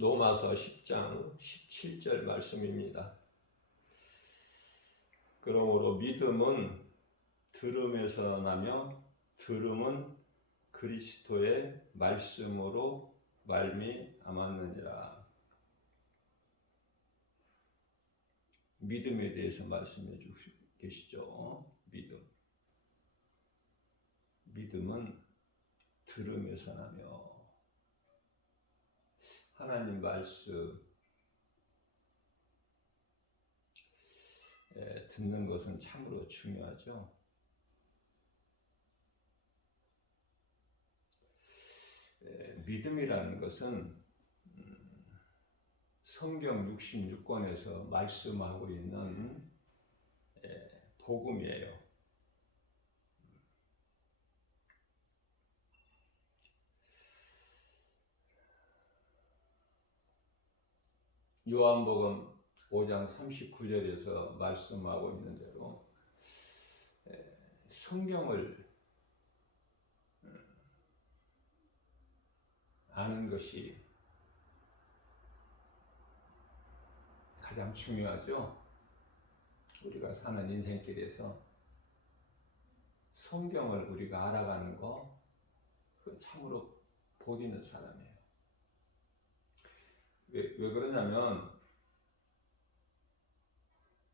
로마서 10장 17절 말씀입니다. 그러므로 믿음은 들음에서 나며 들음은 그리스도의 말씀으로 말미암았느니라. 믿음에 대해서 말씀해 주시고 계시죠. 믿음은 들음에서 나며 하나님 말씀 듣는 것은 참으로 중요하죠. 믿음이라는 것은 성경 66권에서 말씀하고 있는 복음이에요. 요한복음 5장 39절에서 말씀하고 있는 대로 성경을 아는 것이 가장 중요하죠. 우리가 사는 인생길에서 성경을 우리가 알아가는 거, 그 참으로 복 있는 사람이에요. 왜 그러냐면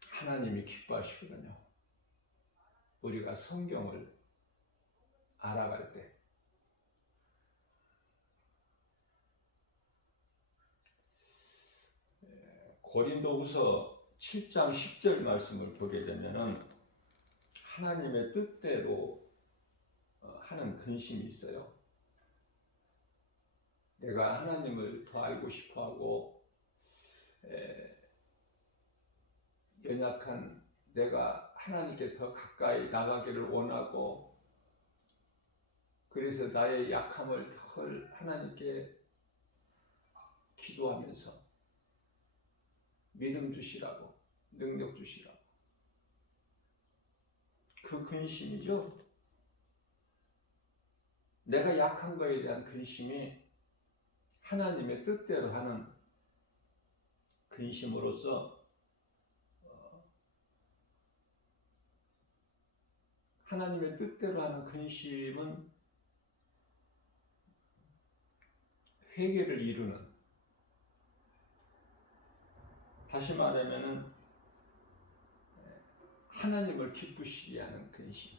하나님이 기뻐하시거든요. 우리가 성경을 알아갈 때. 고린도후서 7장 10절 말씀을 보게 되면은 하나님의 뜻대로 하는 근심이 있어요. 내가 하나님을 더 알고 싶어하고 연약한 내가 하나님께 더 가까이 나가기를 원하고, 그래서 나의 약함을 덜 하나님께 기도하면서 믿음 주시라고, 능력 주시라고. 그 근심이죠. 내가 약한 거에 대한 근심이 하나님의 뜻대로 하는 근심으로서 하나님의 뜻대로 하는 근심은 회개를 이루는, 다시 말하면은 하나님을 기쁘시게 하는 근심.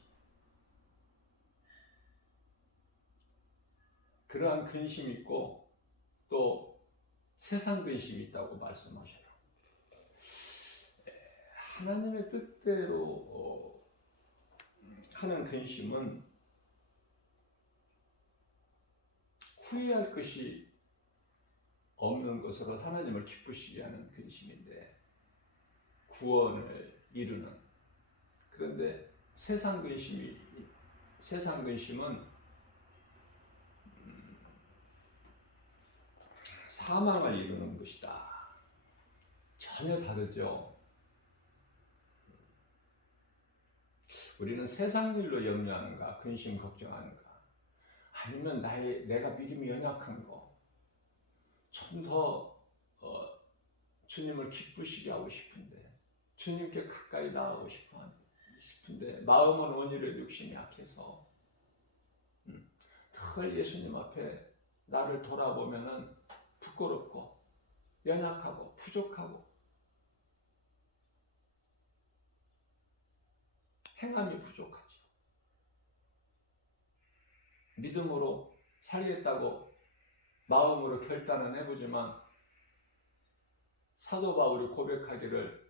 그러한 근심이 있고 또 세상 근심이 있다고 말씀하셔요. 하나님의 뜻대로 하는 근심은 후회할 것이 없는 것으로 하나님을 기쁘시게 하는 근심인데, 구원을 이루는. 그런데 세상 근심은 사망을 이루는 것이다. 전혀 다르죠. 우리는 세상 일로 염려하는가, 근심 걱정하는가, 아니면 내가 믿음이 연약한 거, 좀 더 주님을 기쁘시게 하고 싶은데, 주님께 가까이 나가고 싶은데 마음은 온유로 육신이 약해서 늘 예수님 앞에 나를 돌아보면은 부끄럽고 연약하고 부족하고 행함이 부족하죠. 믿음으로 살겠다고 마음으로 결단은 해보지만 사도 바울이 고백하기를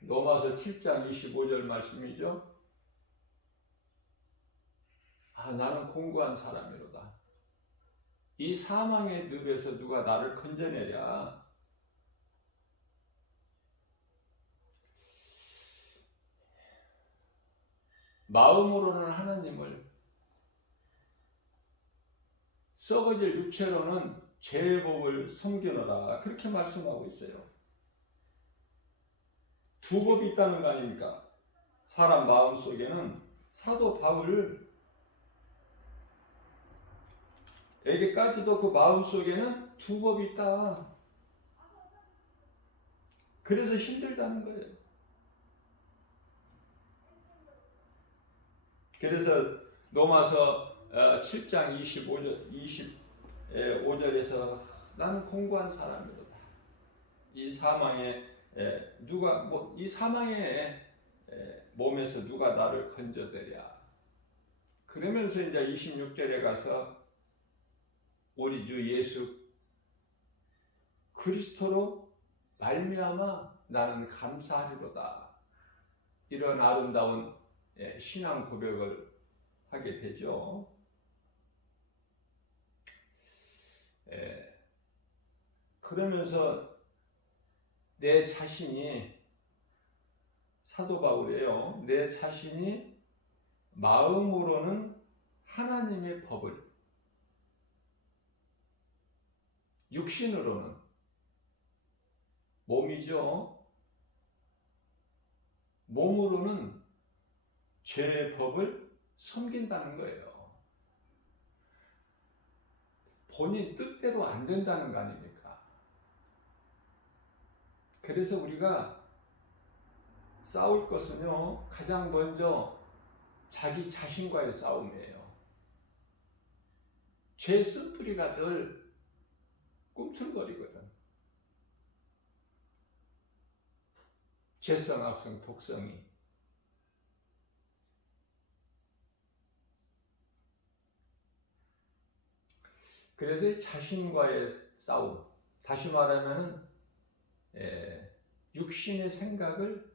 로마서 7장 25절 말씀이죠. 나는 공고한 사람이로다. 이 사망의 늪에서 누가 나를 건져내랴. 마음으로는 하나님을, 썩어질 육체로는 죄의 법을 섬기노라. 그렇게 말씀하고 있어요. 두 법이 있다는 거 아닙니까? 사람 마음속에는 사도 바울 에게까지도 그 마음속에는 두 법이 있다. 그래서 힘들다는 거예요. 그래서 로마서 7장 25절에서 나는 공고한 사람이로다. 이 사망에 이 사망의 몸에서 누가 나를 건져내랴. 그러면서 이제 26절에 가서 우리 주 예수 그리스도로 말미암아 나는 감사하리로다. 이런 아름다운 신앙 고백을 하게 되죠. 그러면서 내 자신이 사도 바울이에요. 내 자신이 마음으로는 하나님의 법을, 육신으로는 몸이죠. 몸으로는 죄의 법을 섬긴다는 거예요. 본인 뜻대로 안 된다는 거 아닙니까? 그래서 우리가 싸울 것은요, 가장 먼저 자기 자신과의 싸움이에요. 죄 쓴뿌리가 늘 꿈틀거리거든. 죄성, 악성, 독성이. 그래서 이 자신과의 싸움, 다시 말하면 육신의 생각을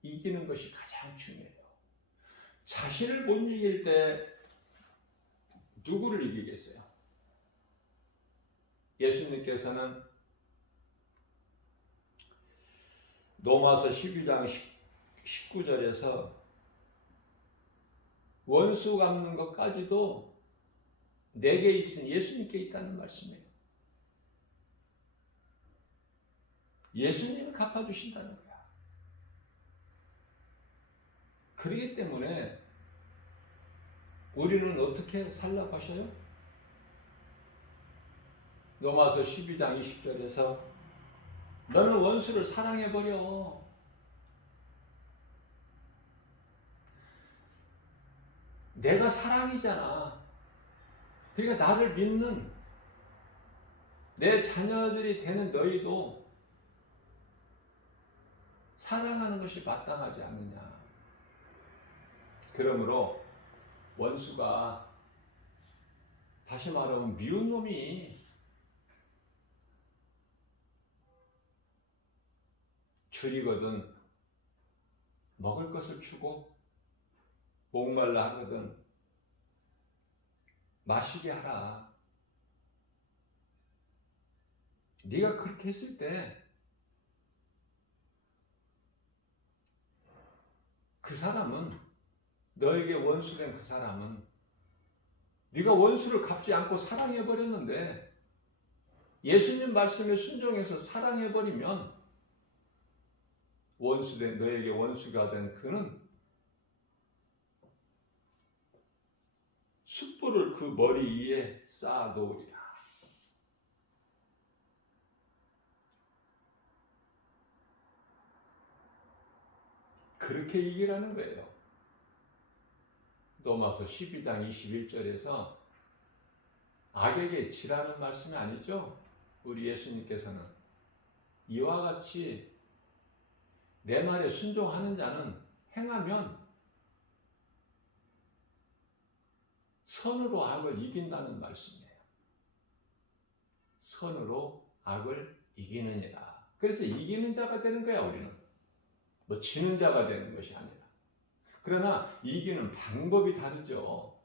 이기는 것이 가장 중요해요. 자신을 못 이길 때 누구를 이기겠어요? 예수님께서는 로마서 12장 19절에서 원수 갚는 것까지도 내게 있으니 예수님께 있다는 말씀이에요. 예수님이 갚아주신다는 거야. 그렇기 때문에 우리는 어떻게 살라고 하셔요? 로마서 12장 20절에서 너는 원수를 사랑해버려. 내가 사랑이잖아. 그러니까 나를 믿는 내 자녀들이 되는 너희도 사랑하는 것이 마땅하지 않느냐. 그러므로 원수가, 다시 말하면 미운 놈이 줄이거든 먹을 것을 주고 목말라 하거든 마시게 하라. 네가 그렇게 했을 때 그 사람은, 너에게 원수된 그 사람은 네가 원수를 갚지 않고 사랑해버렸는데, 예수님 말씀에 순종해서 사랑해버리면 원수된, 너에게 원수가 된 그는 숯불을 그 머리 위에 쌓아놓으리라. 그렇게 이기라는 거예요. 로마서 12장 21절에서 악에게 지라는 말씀이 아니죠. 우리 예수님께서는 이와 같이 내 말에 순종하는 자는 행하면 선으로 악을 이긴다는 말씀이에요. 선으로 악을 이기느니라. 그래서 이기는 자가 되는 거야, 우리는. 뭐 지는 자가 되는 것이 아니라. 그러나 이기는 방법이 다르죠.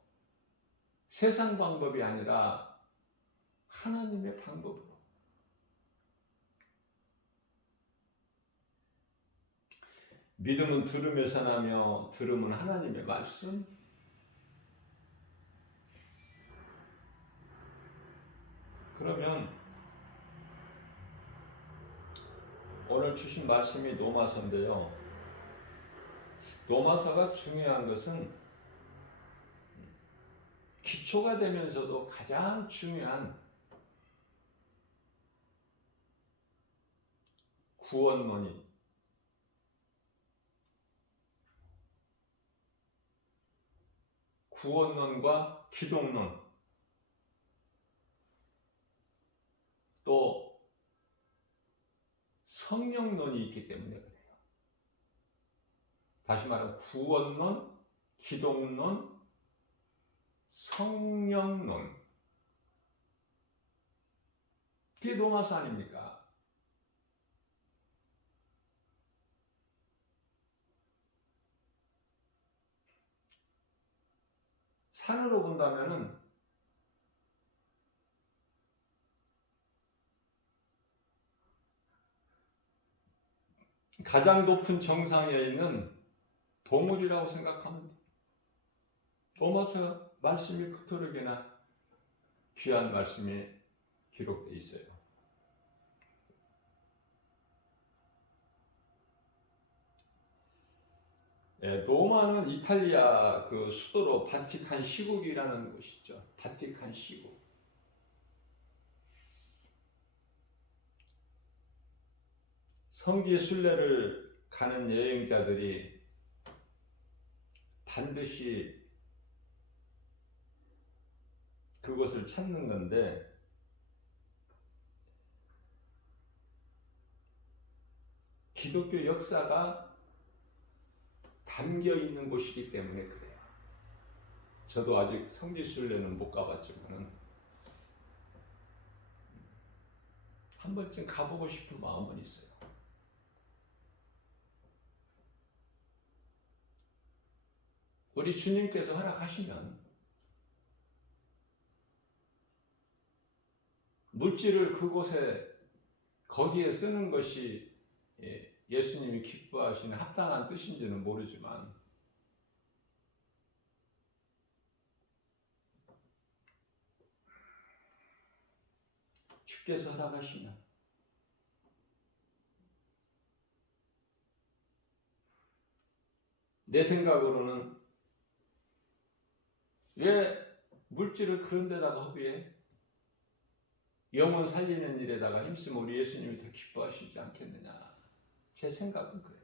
세상 방법이 아니라 하나님의 방법으로. 믿음은 들음에서 나며 들음은 하나님의 말씀. 그러면 오늘 주신 말씀이 로마서인데요. 로마서가 중요한 것은 기초가 되면서도 가장 중요한 구원론이 구원론과 기독론 또 성령론이 있기 때문에 그래요. 다시 말하면 구원론, 기독론, 성령론. 그게 로마서 아닙니까? 산으로 본다면은 가장 높은 정상에 있는 봉우리라고 생각하면 돼요. 로마서 말씀이 그토록이나 귀한 말씀이 기록되어 있어요. 로마는 이탈리아 그 수도로 바티칸 시국이라는 곳이 있죠. 바티칸 시국. 성지 순례를 가는 여행자들이 반드시 그곳을 찾는 건데 기독교 역사가 담겨 있는 곳이기 때문에 그래요. 저도 아직 성지 순례는 못 가봤지만 한 번쯤 가보고 싶은 마음은 있어요. 우리 주님께서 허락하시면 물질을 그곳에 거기에 쓰는 것이 예수님이 기뻐하시는 합당한 뜻인지는 모르지만 주께서 허락하시면 내 생각으로는 왜 물질을 그런 데다가 허비해? 영혼 살리는 일에다가 힘쓰면 우리 예수님이 더 기뻐하시지 않겠느냐. 제 생각은 그래요.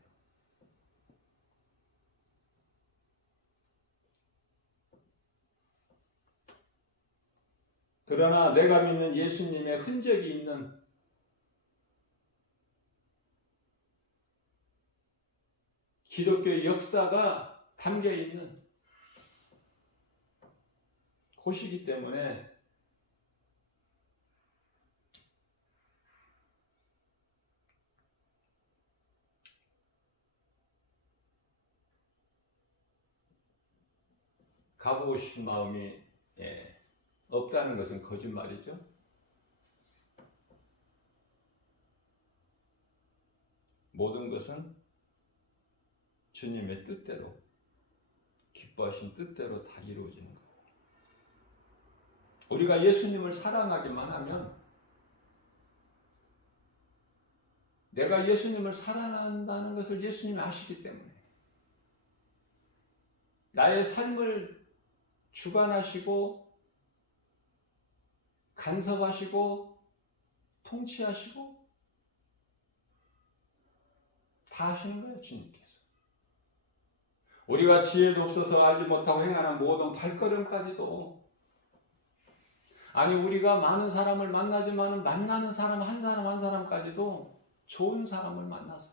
그러나 내가 믿는 예수님의 흔적이 있는 기독교의 역사가 담겨 있는 곳이기 때문에 가보고 싶은 마음이 없다는 것은 거짓말이죠. 모든 것은 주님의 뜻대로, 기뻐하신 뜻대로 다 이루어지는 거예요. 우리가 예수님을 사랑하기만 하면, 내가 예수님을 사랑한다는 것을 예수님이 아시기 때문에 나의 삶을 주관하시고 간섭하시고 통치하시고 다 하시는 거예요, 주님께서. 우리가 지혜도 없어서 알지 못하고 행하는 모든 발걸음까지도, 아니 우리가 많은 사람을 만나지만 만나는 사람 한 사람 한 사람까지도 좋은 사람을 만나서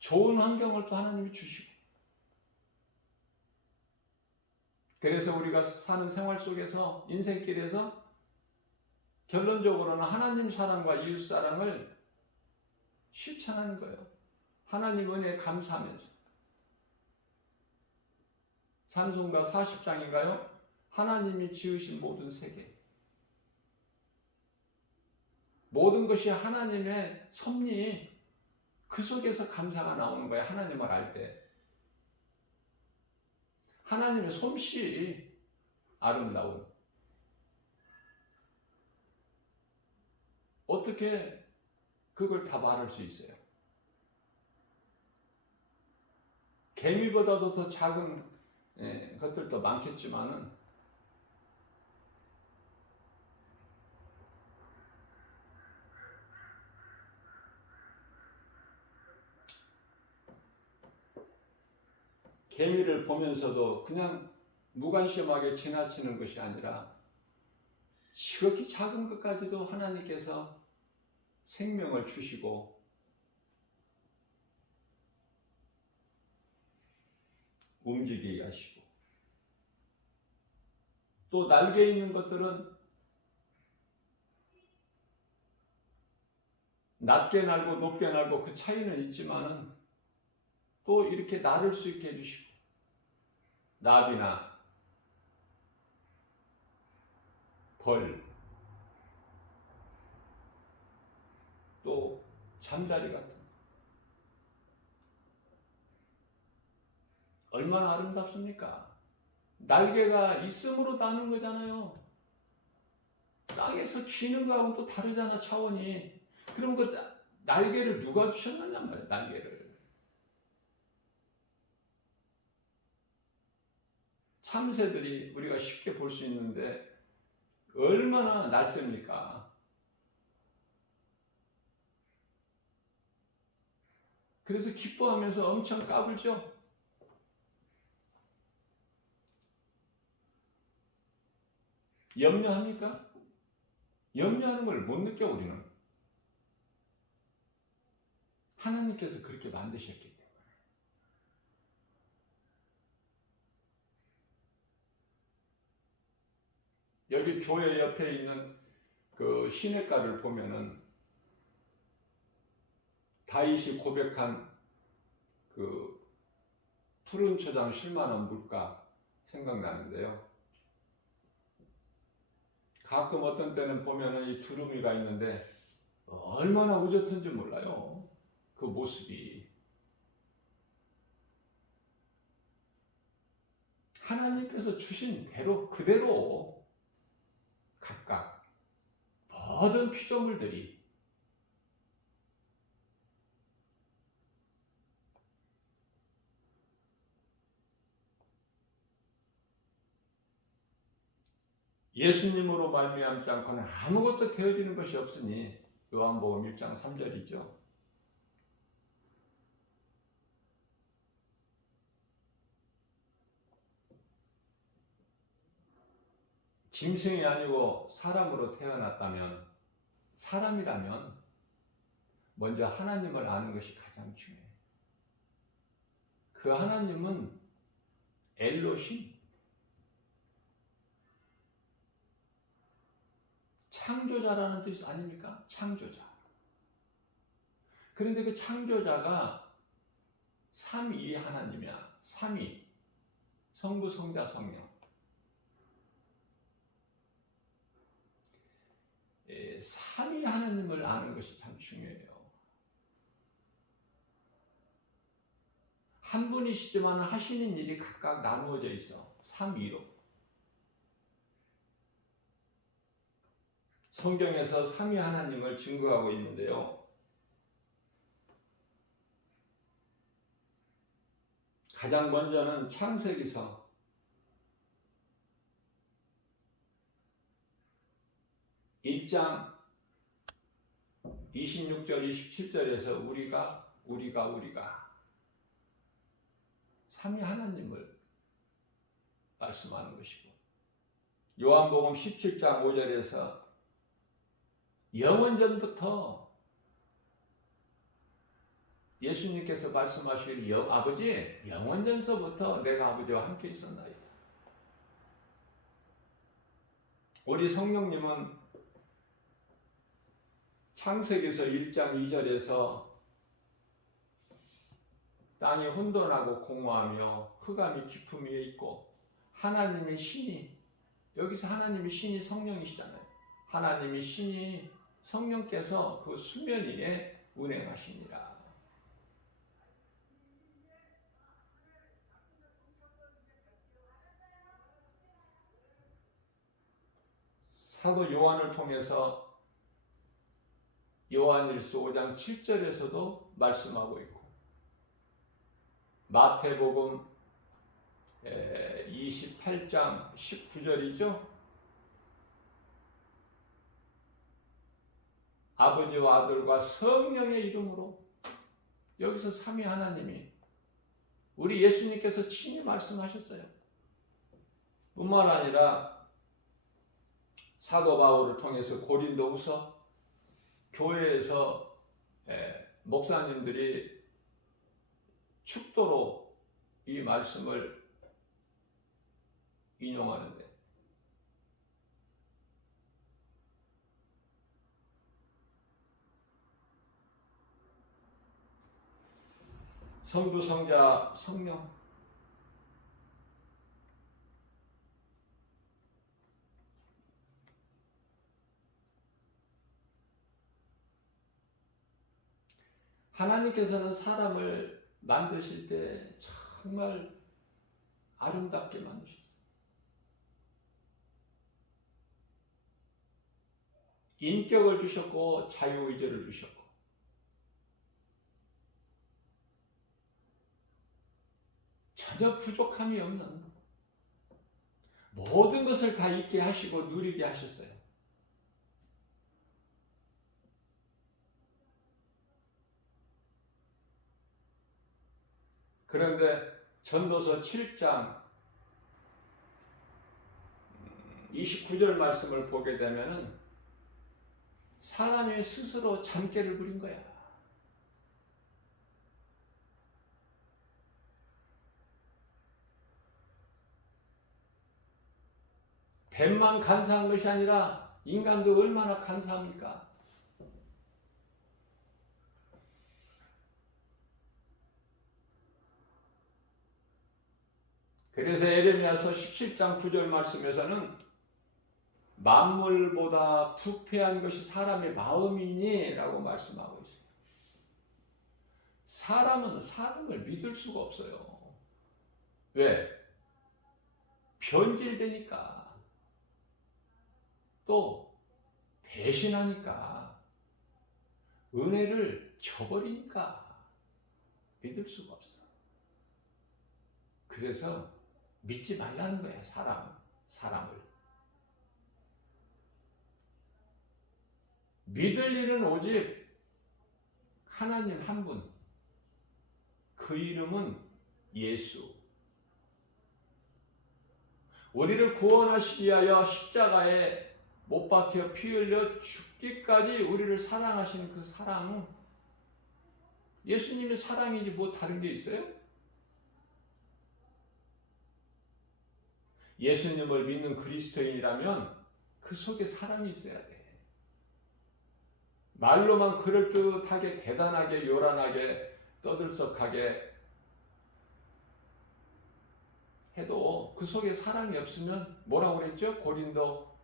좋은 환경을 또 하나님이 주시고, 그래서 우리가 사는 생활 속에서 인생길에서 결론적으로는 하나님 사랑과 이웃 사랑을 실천하는 거예요. 하나님 은혜에 감사하면서. 찬송가 40장인가요? 하나님이 지으신 모든 세계, 모든 것이 하나님의 섭리, 그 속에서 감사가 나오는 거예요. 하나님을 알 때 하나님의 솜씨 아름다운, 어떻게 그걸 다 말할 수 있어요? 개미보다도 더 작은 것들도 많겠지만은 개미를 보면서도 그냥 무관심하게 지나치는 것이 아니라 지극히 작은 것까지도 하나님께서 생명을 주시고 움직이게 하시고, 또 날개 있는 것들은 낮게 날고 높게 날고 그 차이는 있지만은 또 이렇게 날을 수 있게 해주시고, 나비나 벌, 또 잠자리 같은 거, 얼마나 아름답습니까? 날개가 있음으로 나는 거잖아요. 땅에서 기는 거하고는 또 다르잖아, 차원이. 그럼 그 날개를 누가 주셨느냐 말이야, 날개를. 참새들이 우리가 쉽게 볼 수 있는데 얼마나 날쌘니까? 그래서 기뻐하면서 엄청 까불죠. 염려합니까? 염려하는 걸 못 느껴, 우리는. 하나님께서 그렇게 만드셨기 때문에. 여기 교회 옆에 있는 그 시냇가를 보면은 다윗이 고백한 그 푸른 초장 쉴만한 물가 생각나는데요. 가끔 어떤 때는 보면은 이 두루미가 있는데 얼마나 우젓한지 몰라요. 그 모습이. 하나님께서 주신 대로 그대로 각각 모든 피조물들이 예수님으로 말미암지 않고는 아무것도 되어지는 것이 없으니 요한복음 1장 3절이죠. 짐승이 아니고 사람으로 태어났다면, 사람이라면 먼저 하나님을 아는 것이 가장 중요해요. 그 하나님은 엘로힘, 창조자라는 뜻 아닙니까? 창조자. 그런데 그 창조자가 삼위 하나님이야. 삼위, 성부, 성자, 성령. 삼위 하나님을 아는 것이 참 중요해요. 한 분이시지만 하시는 일이 각각 나누어져 있어. 삼위로. 성경에서 삼위 하나님을 증거하고 있는데요. 가장 먼저는 창세기서 1장 26절 27절에서 우리가 삼위 하나님을 말씀하는 것이고, 요한복음 17장 5절에서 영원전부터 예수님께서 말씀하실 아버지, 영원전서부터 내가 아버지와 함께 있었나이다. 우리 성령님은 창세기서 1장 2절에서 땅이 혼돈하고 공허하며 흑암이 깊음 위에 있고 하나님의 신이, 여기서 하나님의 신이 성령이시잖아요. 하나님의 신이 성령께서 그 수면 위에 운행하시니라. 사도 요한을 통해서 요한일서 5장 7절에서도 말씀하고 있고, 마태복음 28장 19절이죠. 아버지와 아들과 성령의 이름으로, 여기서 삼위 하나님이 우리 예수님께서 친히 말씀하셨어요. 뿐만 아니라 사도 바울을 통해서 고린도후서 교회에서 목사님들이 축도로 이 말씀을 인용하는데 성부, 성자, 성령 하나님께서는 사람을 만드실 때 정말 아름답게 만드셨어요. 인격을 주셨고 자유의지를 주셨고 전혀 부족함이 없는 모든 것을 다 있게 하시고 누리게 하셨어요. 그런데 전도서 7장 29절 말씀을 보게 되면은 사람이 스스로 잠깨를 부린 거야. 뱀만 간사한 것이 아니라 인간도 얼마나 간사합니까? 그래서 에레미야서 17장 9절 말씀에서는 만물보다 부패한 것이 사람의 마음이니 라고 말씀하고 있어요. 사람은 사람을 믿을 수가 없어요. 왜? 변질되니까. 또 배신하니까. 은혜를 저버리니까 믿을 수가 없어. 그래서 믿지 말라는 거야, 사람을. 믿을 일은 오직 하나님 한 분. 그 이름은 예수. 우리를 구원하시기 위하여 십자가에 못 박혀 피 흘려 죽기까지 우리를 사랑하신 그 사랑. 예수님의 사랑이지 뭐 다른 게 있어요? 예수님을 믿는 그리스도인이라면 그 속에 사랑이 있어야 돼. 말로만 그럴듯하게 대단하게 요란하게 떠들썩하게 해도 그 속에 사랑이 없으면 뭐라고 그랬죠? 고린도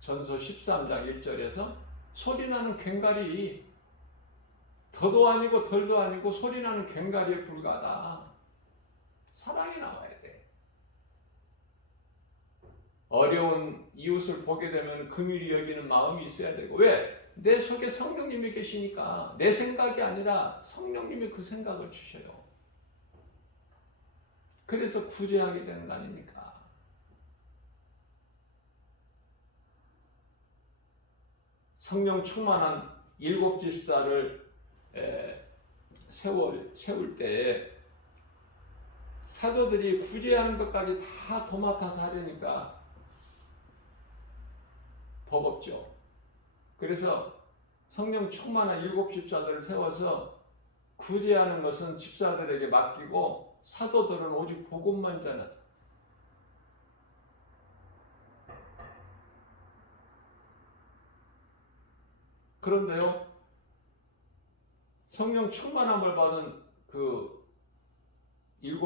전서 13장 1절에서 소리나는 괭가리 더도 아니고 덜도 아니고 소리나는 괭가리에 불과하다. 사랑이 나와야 돼. 어려운 이웃을 보게 되면 긍휼히 여기는 마음이 있어야 되고 왜? 내 속에 성령님이 계시니까 내 생각이 아니라 성령님이 그 생각을 주셔요. 그래서 구제하게 되는 거 아닙니까? 성령 충만한 7 집사를 세울 때에 사도들이 구제하는 것까지 다 도맡아서 하려니까 버겁죠. 그래서 성령 충만한 7 집사들을 세워서 구제하는 것은 집사들에게 맡기고 사도들은 오직 복음만 전하자. 그런데요, 성령 충만함을 받은 그 7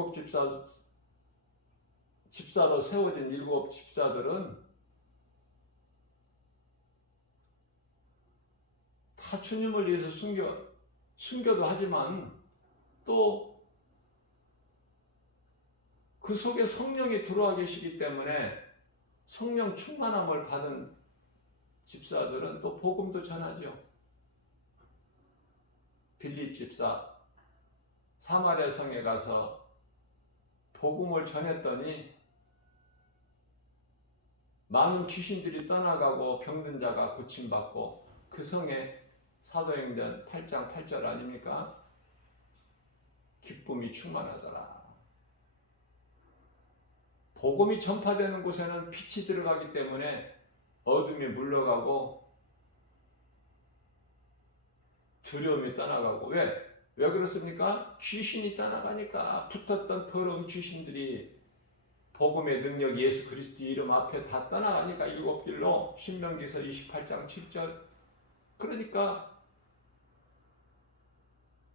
집사로 세워진 7 집사들은 다 주님을 위해서 순교도 하지만 또 그 속에 성령이 들어와 계시기 때문에 성령 충만함을 받은 집사들은 또 복음도 전하죠. 빌립 집사 사마리아 성에 가서 복음을 전했더니 많은 귀신들이 떠나가고 병든 자가 고침받고 그 성에 사도행전 8장 8절 아닙니까? 기쁨이 충만하더라. 복음이 전파되는 곳에는 빛이 들어가기 때문에 어둠이 물러가고 두려움이 떠나가고. 왜 그렇습니까? 귀신이 떠나가니까. 붙었던 더러운 귀신들이 복음의 능력 예수 그리스도 이름 앞에 다 떠나가니까, 일곱 길로. 신명기서 28장 7절. 그러니까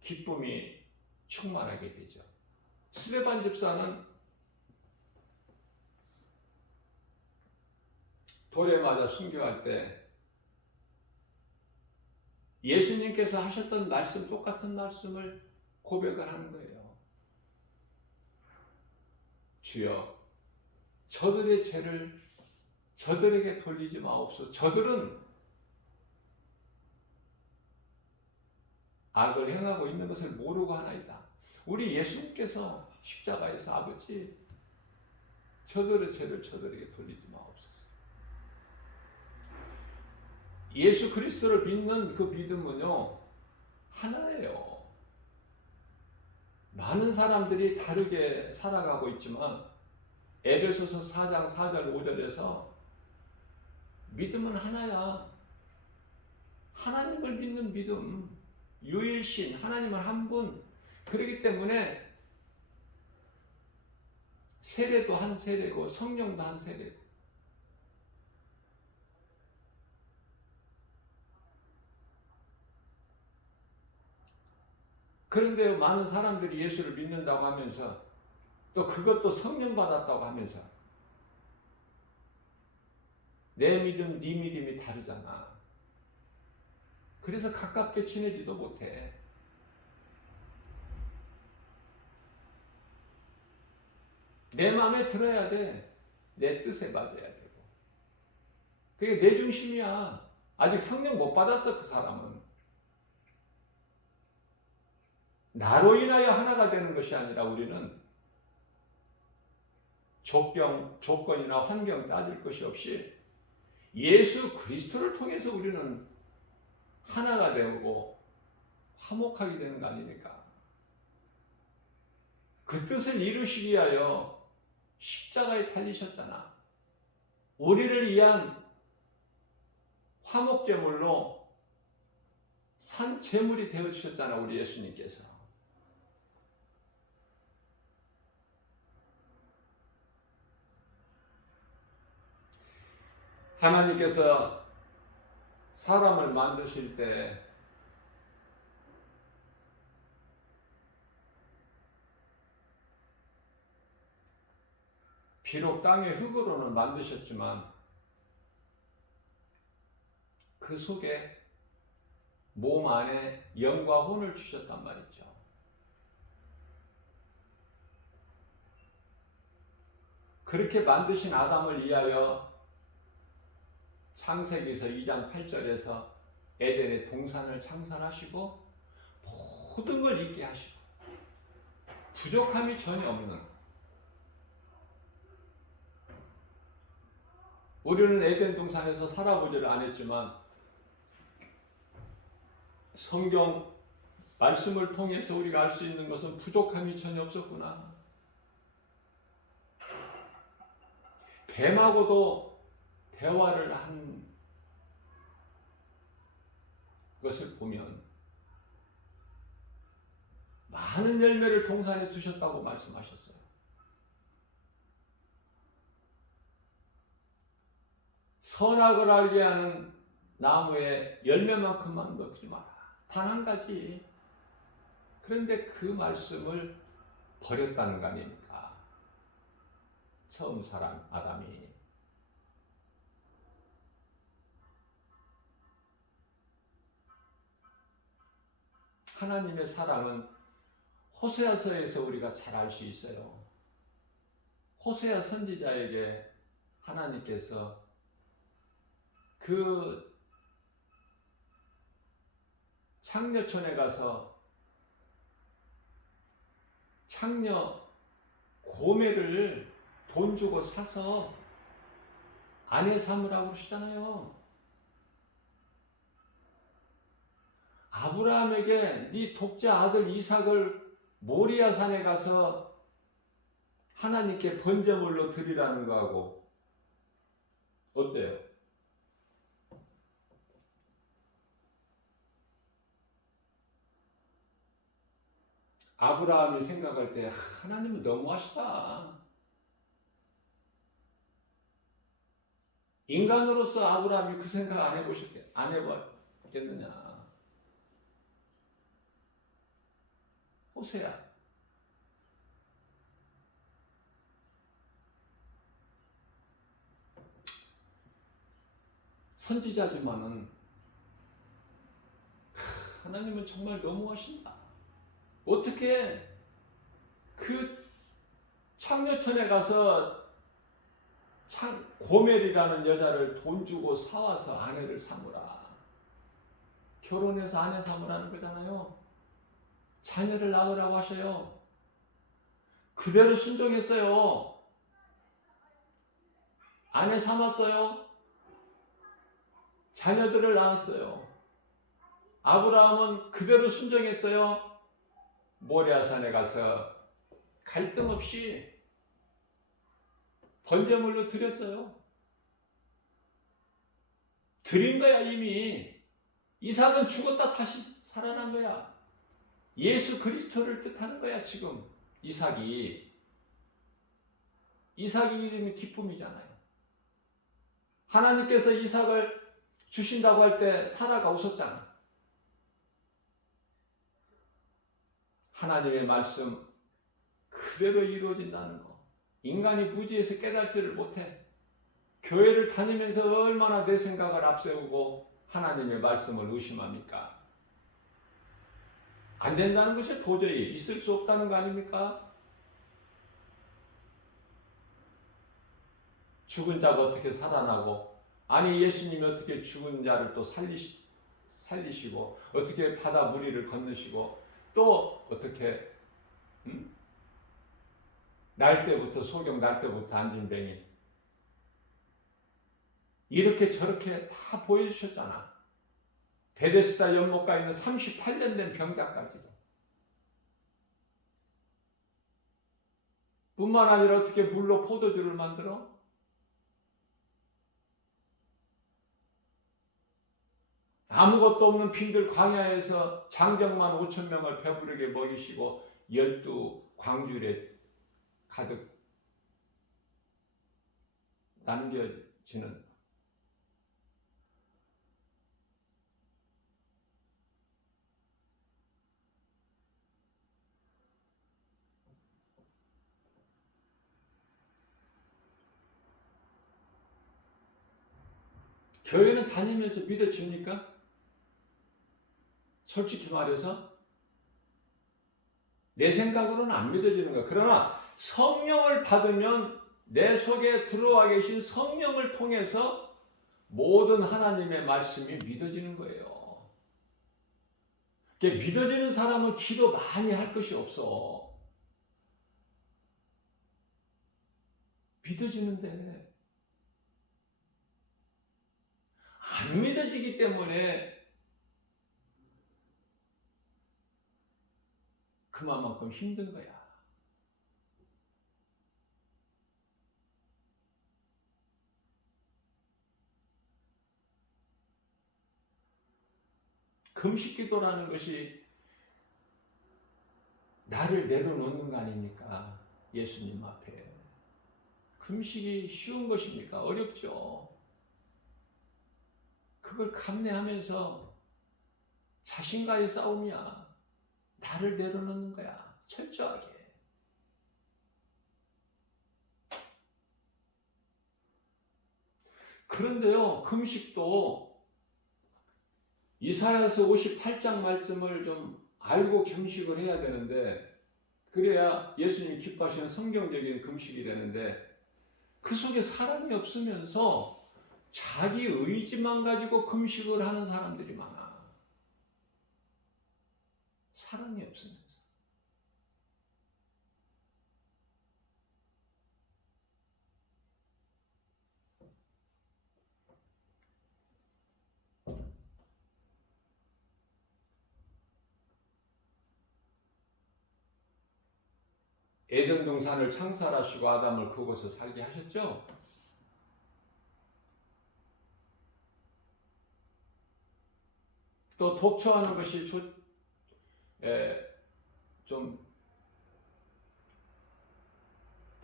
기쁨이 충만하게 되죠. 스데반 집사는 돌에 맞아 순교할 때 예수님께서 하셨던 말씀, 똑같은 말씀을 고백을 하는 거예요. 주여, 저들의 죄를 저들에게 돌리지 마옵소서. 저들은 악을 행하고 있는 것을 모르고 하나이다. 우리 예수님께서 십자가에서 아버지, 저들의 죄를 저들에게 돌리지 마옵소서. 예수 그리스도를 믿는 그 믿음은요, 하나예요. 많은 사람들이 다르게 살아가고 있지만 에베소서 4장 4절 5절에서 믿음은 하나야. 하나님을 믿는 믿음, 유일신, 하나님은 한 분. 그렇기 때문에 세례도 한 세례고 성령도 한 세례고. 그런데 많은 사람들이 예수를 믿는다고 하면서 또 그것도 성령 받았다고 하면서 내 믿음, 네 믿음이 다르잖아. 그래서 가깝게 지내지도 못해. 내 마음에 들어야 돼. 내 뜻에 맞아야 되고. 그게 내 중심이야. 아직 성령 못 받았어, 그 사람은. 나로 인하여 하나가 되는 것이 아니라 우리는 조건이나 환경 따질 것이 없이 예수 그리스도를 통해서 우리는 하나가 되고 화목하게 되는 거 아닙니까? 그 뜻을 이루시기 위하여 십자가에 달리셨잖아. 우리를 위한 화목제물로 산 제물이 되어주셨잖아, 우리 예수님께서. 하나님께서 사람을 만드실 때 비록 땅의 흙으로는 만드셨지만 그 속에 몸 안에 영과 혼을 주셨단 말이죠. 그렇게 만드신 아담을 위하여 창세기서 2장 8절에서 에덴의 동산을 창설하시고 모든 걸 있게 하시고 부족함이 전혀 없는, 우리는 에덴 동산에서 살아보지를 않았지만 성경 말씀을 통해서 우리가 알 수 있는 것은 부족함이 전혀 없었구나. 뱀하고도 대화를 한 것을 보면 많은 열매를 동산에 두셨다고 말씀하셨어요. 선악을 알게 하는 나무에 열매만큼만 먹지 마라. 단 한 가지. 그런데 그 말씀을 버렸다는 거 아닙니까? 처음 사람 아담이. 하나님의 사랑은 호세아서에서 우리가 잘 알 수 있어요. 호세아 선지자에게 하나님께서 그 창녀촌에 가서 창녀 고매를 돈 주고 사서 아내 삼으라고 그러시잖아요. 아브라함에게 네 독자 아들 이삭을 모리아 산에 가서 하나님께 번제물로 드리라는 거하고 어때요? 아브라함이 생각할 때 하나님은 너무하시다. 인간으로서 아브라함이 그 생각 안 해봤겠느냐. 호세야. 선지자지만은 하나님은 정말 너무하신다. 어떻게 그 창녀촌에 가서 고멜이라는 여자를 돈 주고 사와서 아내를 삼으라. 결혼해서 아내 삼으라는 거잖아요. 자녀를 낳으라고 하셔요. 그대로 순종했어요. 아내 삼았어요. 자녀들을 낳았어요. 아브라함은 그대로 순종했어요. 모리아산에 가서 갈등 없이 번제물로 드렸어요. 드린 거야 이미. 이삭은 죽었다 다시 살아난 거야. 예수 그리스도를 뜻하는 거야 지금. 이삭이 이름이 기쁨이잖아요. 하나님께서 이삭을 주신다고 할 때 사라가 웃었잖아. 하나님의 말씀 그대로 이루어진다는 거. 인간이 부지에서 깨닫지를 못해. 교회를 다니면서 얼마나 내 생각을 앞세우고 하나님의 말씀을 의심합니까? 안 된다는 것이 도저히 있을 수 없다는 거 아닙니까? 죽은 자가 어떻게 살아나고, 아니 예수님이 어떻게 죽은 자를 또 살리시고 어떻게 바다 무리를 건너시고 또 어떻게 날 때부터 소경 날 때부터 안진뱅이 이렇게 저렇게 다 보여주셨잖아. 베데스다 연못가에 있는 38년 된 병자까지도. 뿐만 아니라 어떻게 물로 포도주를 만들어? 아무것도 없는 빈들 광야에서 장정만 5,000명을 배부르게 먹이시고 12광주에 가득 남겨지는 교회는 다니면서 믿어집니까? 솔직히 말해서 내 생각으로는 안 믿어지는 거야. 그러나 성령을 받으면 내 속에 들어와 계신 성령을 통해서 모든 하나님의 말씀이 믿어지는 거예요. 믿어지는 사람은 기도 많이 할 것이 없어. 믿어지는데 안 믿어지기 때문에 그만큼 힘든 거야. 금식 기도라는 것이 나를 내려놓는 거 아닙니까? 예수님 앞에. 금식이 쉬운 것입니까? 어렵죠. 그걸 감내하면서 자신과의 싸움이야. 나를 내려놓는 거야. 철저하게. 그런데요, 금식도 이사야서 58장 말씀을 좀 알고 금식을 해야 되는데, 그래야 예수님이 기뻐하시는 성경적인 금식이 되는데, 그 속에 사람이 없으면서 자기 의지만 가지고 금식을 하는 사람들이 많아. 사람이 없으면서. 에덴 동산을 창설하시고 아담을 그곳에 살게 하셨죠. 또 독초하는 것이 좀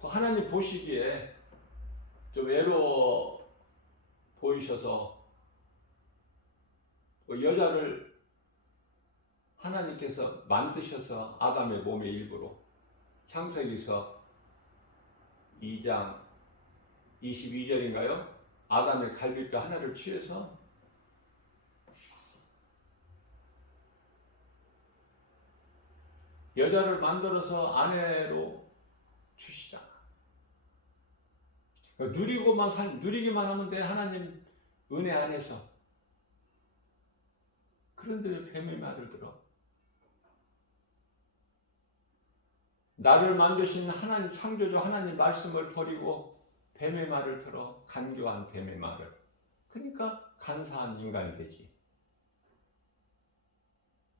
하나님 보시기에 좀 외로워 보이셔서 여자를 하나님께서 만드셔서 아담의 몸의 일부로 창세기서 2장 22절인가요? 아담의 갈비뼈 하나를 취해서 여자를 만들어서 아내로 주시잖아. 누리기만 하면 돼. 하나님 은혜 안에서. 그런데 왜 뱀의 말을 들어? 나를 만드신 하나님, 창조주 하나님 말씀을 버리고 뱀의 말을 들어. 간교한 뱀의 말을. 그러니까 간사한 인간이 되지.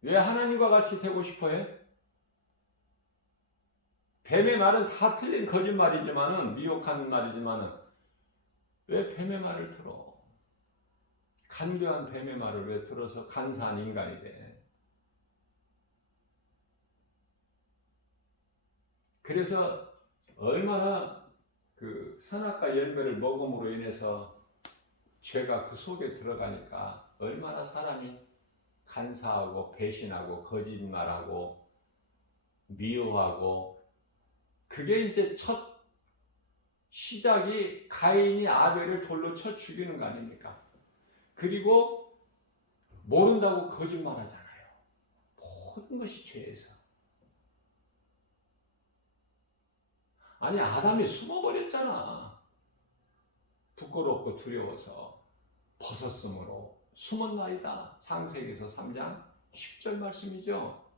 왜 하나님과 같이 되고 싶어요? 뱀의 말은 다 틀린 거짓말이지만은, 미혹한 말이지만은, 왜 뱀의 말을 들어? 간교한 뱀의 말을 왜 들어서 간사한 인간이 돼? 그래서 얼마나 그 선악과 열매를 먹음으로 인해서 죄가 그 속에 들어가니까 얼마나 사람이 간사하고 배신하고 거짓말하고 미워하고, 그게 이제 첫 시작이 가인이 아벨을 돌로 쳐 죽이는 거 아닙니까? 그리고 모른다고 거짓말하잖아요. 모든 것이 죄에서. 아니, 아담이 숨어버렸잖아. 부끄럽고 두려워서 벗었으므로 숨었나이다. 창세기서 3장 10절 말씀이죠.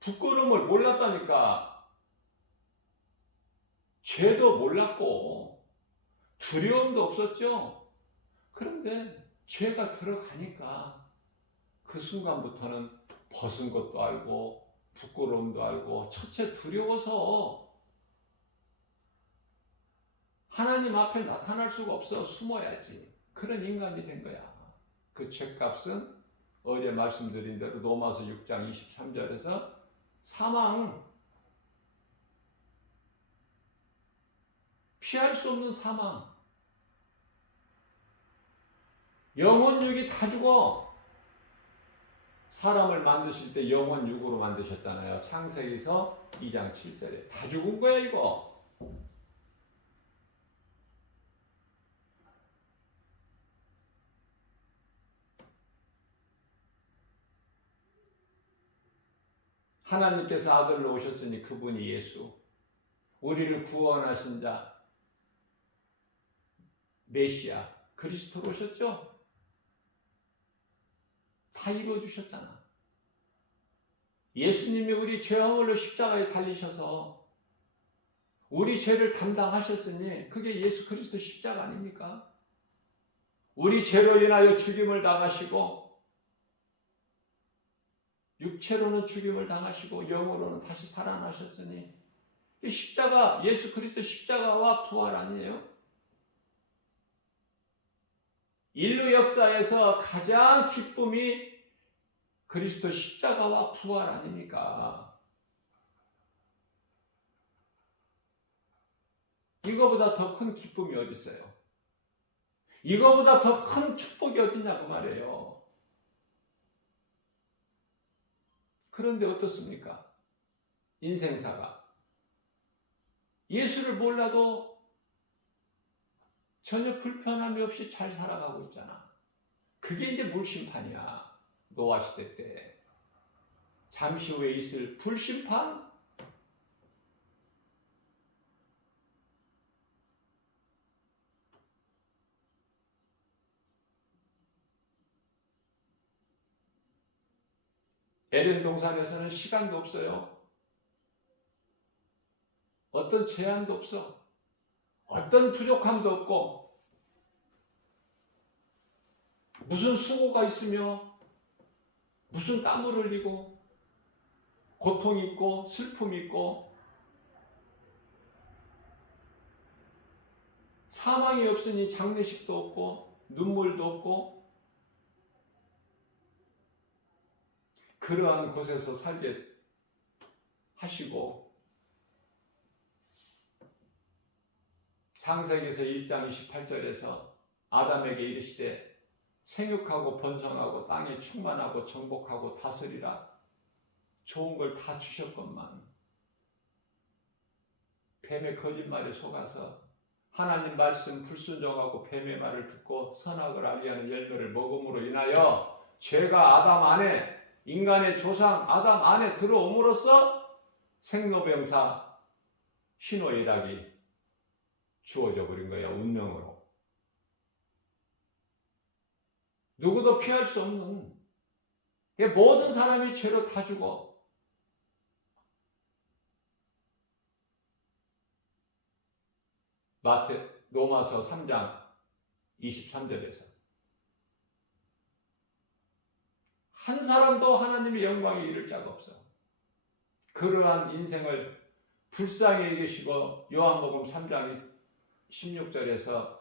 부끄러움을 몰랐다니까. 죄도 몰랐고 두려움도 없었죠. 그런데 죄가 들어가니까 그 순간부터는 벗은 것도 알고 부끄러움도 알고 첫째 두려워서 하나님 앞에 나타날 수가 없어. 숨어야지. 그런 인간이 된 거야. 그 죄값은 어제 말씀드린 대로 로마서 6장 23절에서 사망, 피할 수 없는 사망, 영혼육이 다 죽어. 사람을 만드실 때 영혼육으로 만드셨잖아요. 창세기서 2장 7절에 다 죽은 거야 이거. 하나님께서 아들로 오셨으니 그분이 예수, 우리를 구원하신 자 메시아 그리스도로 오셨죠? 다 이루어주셨잖아. 예수님이 우리 죄화물로 십자가에 달리셔서 우리 죄를 담당하셨으니 그게 예수 그리스도 십자가 아닙니까? 우리 죄로 인하여 죽임을 당하시고 육체로는 죽임을 당하시고 영으로는 다시 살아나셨으니 십자가, 예수 그리스도 십자가와 부활 아니에요? 인류 역사에서 가장 기쁨이 그리스도 십자가와 부활 아닙니까? 이거보다 더 큰 기쁨이 어디 있어요? 이거보다 더 큰 축복이 어디 있냐 그 말이에요. 그런데 어떻습니까? 인생사가 예수를 몰라도 전혀 불편함이 없이 잘 살아가고 있잖아. 그게 이제 물심판이야. 노아 시대 때. 잠시 후에 있을 불심판? 에덴 동산에서는 시간도 없어요. 어떤 제한도 없어. 어떤 부족함도 없고, 무슨 수고가 있으며, 무슨 땀을 흘리고, 고통이 있고, 슬픔이 있고, 사망이 없으니 장례식도 없고 눈물도 없고 그러한 곳에서 살게 하시고 창세기에서 1장 28절에서 아담에게 이르시되 생육하고 번성하고 땅에 충만하고 정복하고 다스리라. 좋은 걸 다 주셨건만 뱀의 거짓말에 속아서 하나님 말씀 불순종하고 뱀의 말을 듣고 선악을 알게 하는 열매를 먹음으로 인하여 죄가 아담 안에 인간의 조상 아담 안에 들어옴으로써 생로병사 희노애락이 주어져 버린 거야. 운명으로. 누구도 피할 수 없는 모든 사람이 죄로 다 죽어. 로마서 3장 23절에서 한 사람도 하나님의 영광에 이를 자가 없어. 그러한 인생을 불쌍히 여기시고 요한복음 3장 16절에서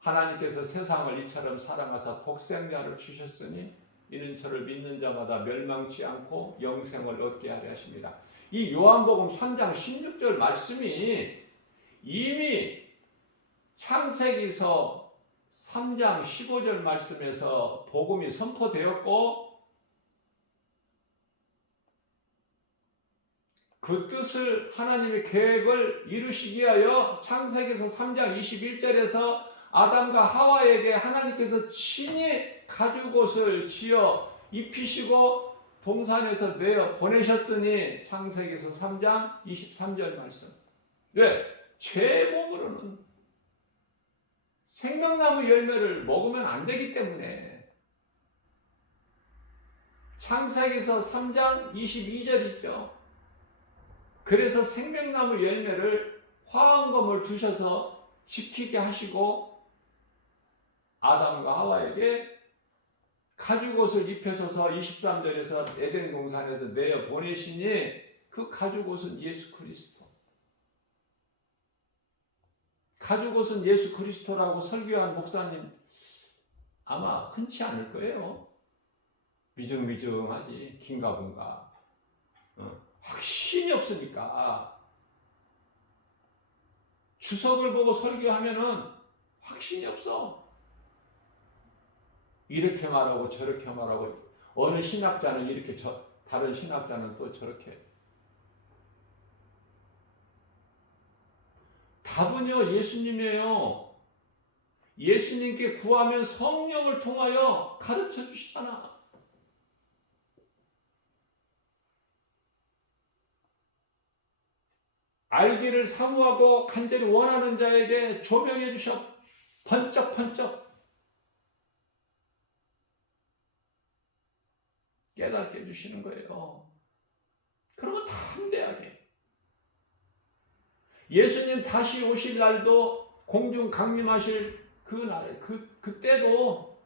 하나님께서 세상을 이처럼 사랑하사 독생자를 주셨으니 이는 저를 믿는 자마다 멸망치 않고 영생을 얻게 하려 하십니다. 이 요한복음 3장 16절 말씀이 이미 창세기서 3장 15절 말씀에서 복음이 선포되었고 그 뜻을 하나님의 계획을 이루시기 위하여 창세기서 3장 21절에서 아담과 하와에게 하나님께서 친히 가죽옷을 지어 입히시고 동산에서 내어 보내셨으니 창세기서 3장 23절 말씀. 왜? 죄의 몸으로는 생명나무 열매를 먹으면 안 되기 때문에 창세기서 3장 22절 있죠. 그래서 생명나무 열매를 화환검을 두셔서 지키게 하시고 아담과 하와에게 가죽옷을 입혀서서 23절에서 에덴 동산에서 내어 보내시니 그 가죽옷은 예수 그리스도. 가죽옷은 예수 그리스도라고 설교한 목사님 아마 흔치 않을 거예요. 미증미증하지 긴가분가. 확신이 없으니까 주석을 보고 설교하면은 확신이 없어. 이렇게 말하고 저렇게 말하고 어느 신학자는 이렇게 다른 신학자는 또 저렇게. 답은요 예수님이에요. 예수님께 구하면 성령을 통하여 가르쳐 주시잖아. 알기를 사모하고 간절히 원하는 자에게 조명해 주셔 번쩍번쩍 깨닫게 해주시는 거예요. 그러면 담대하게 예수님 다시 오실 날도 공중 강림하실 그때도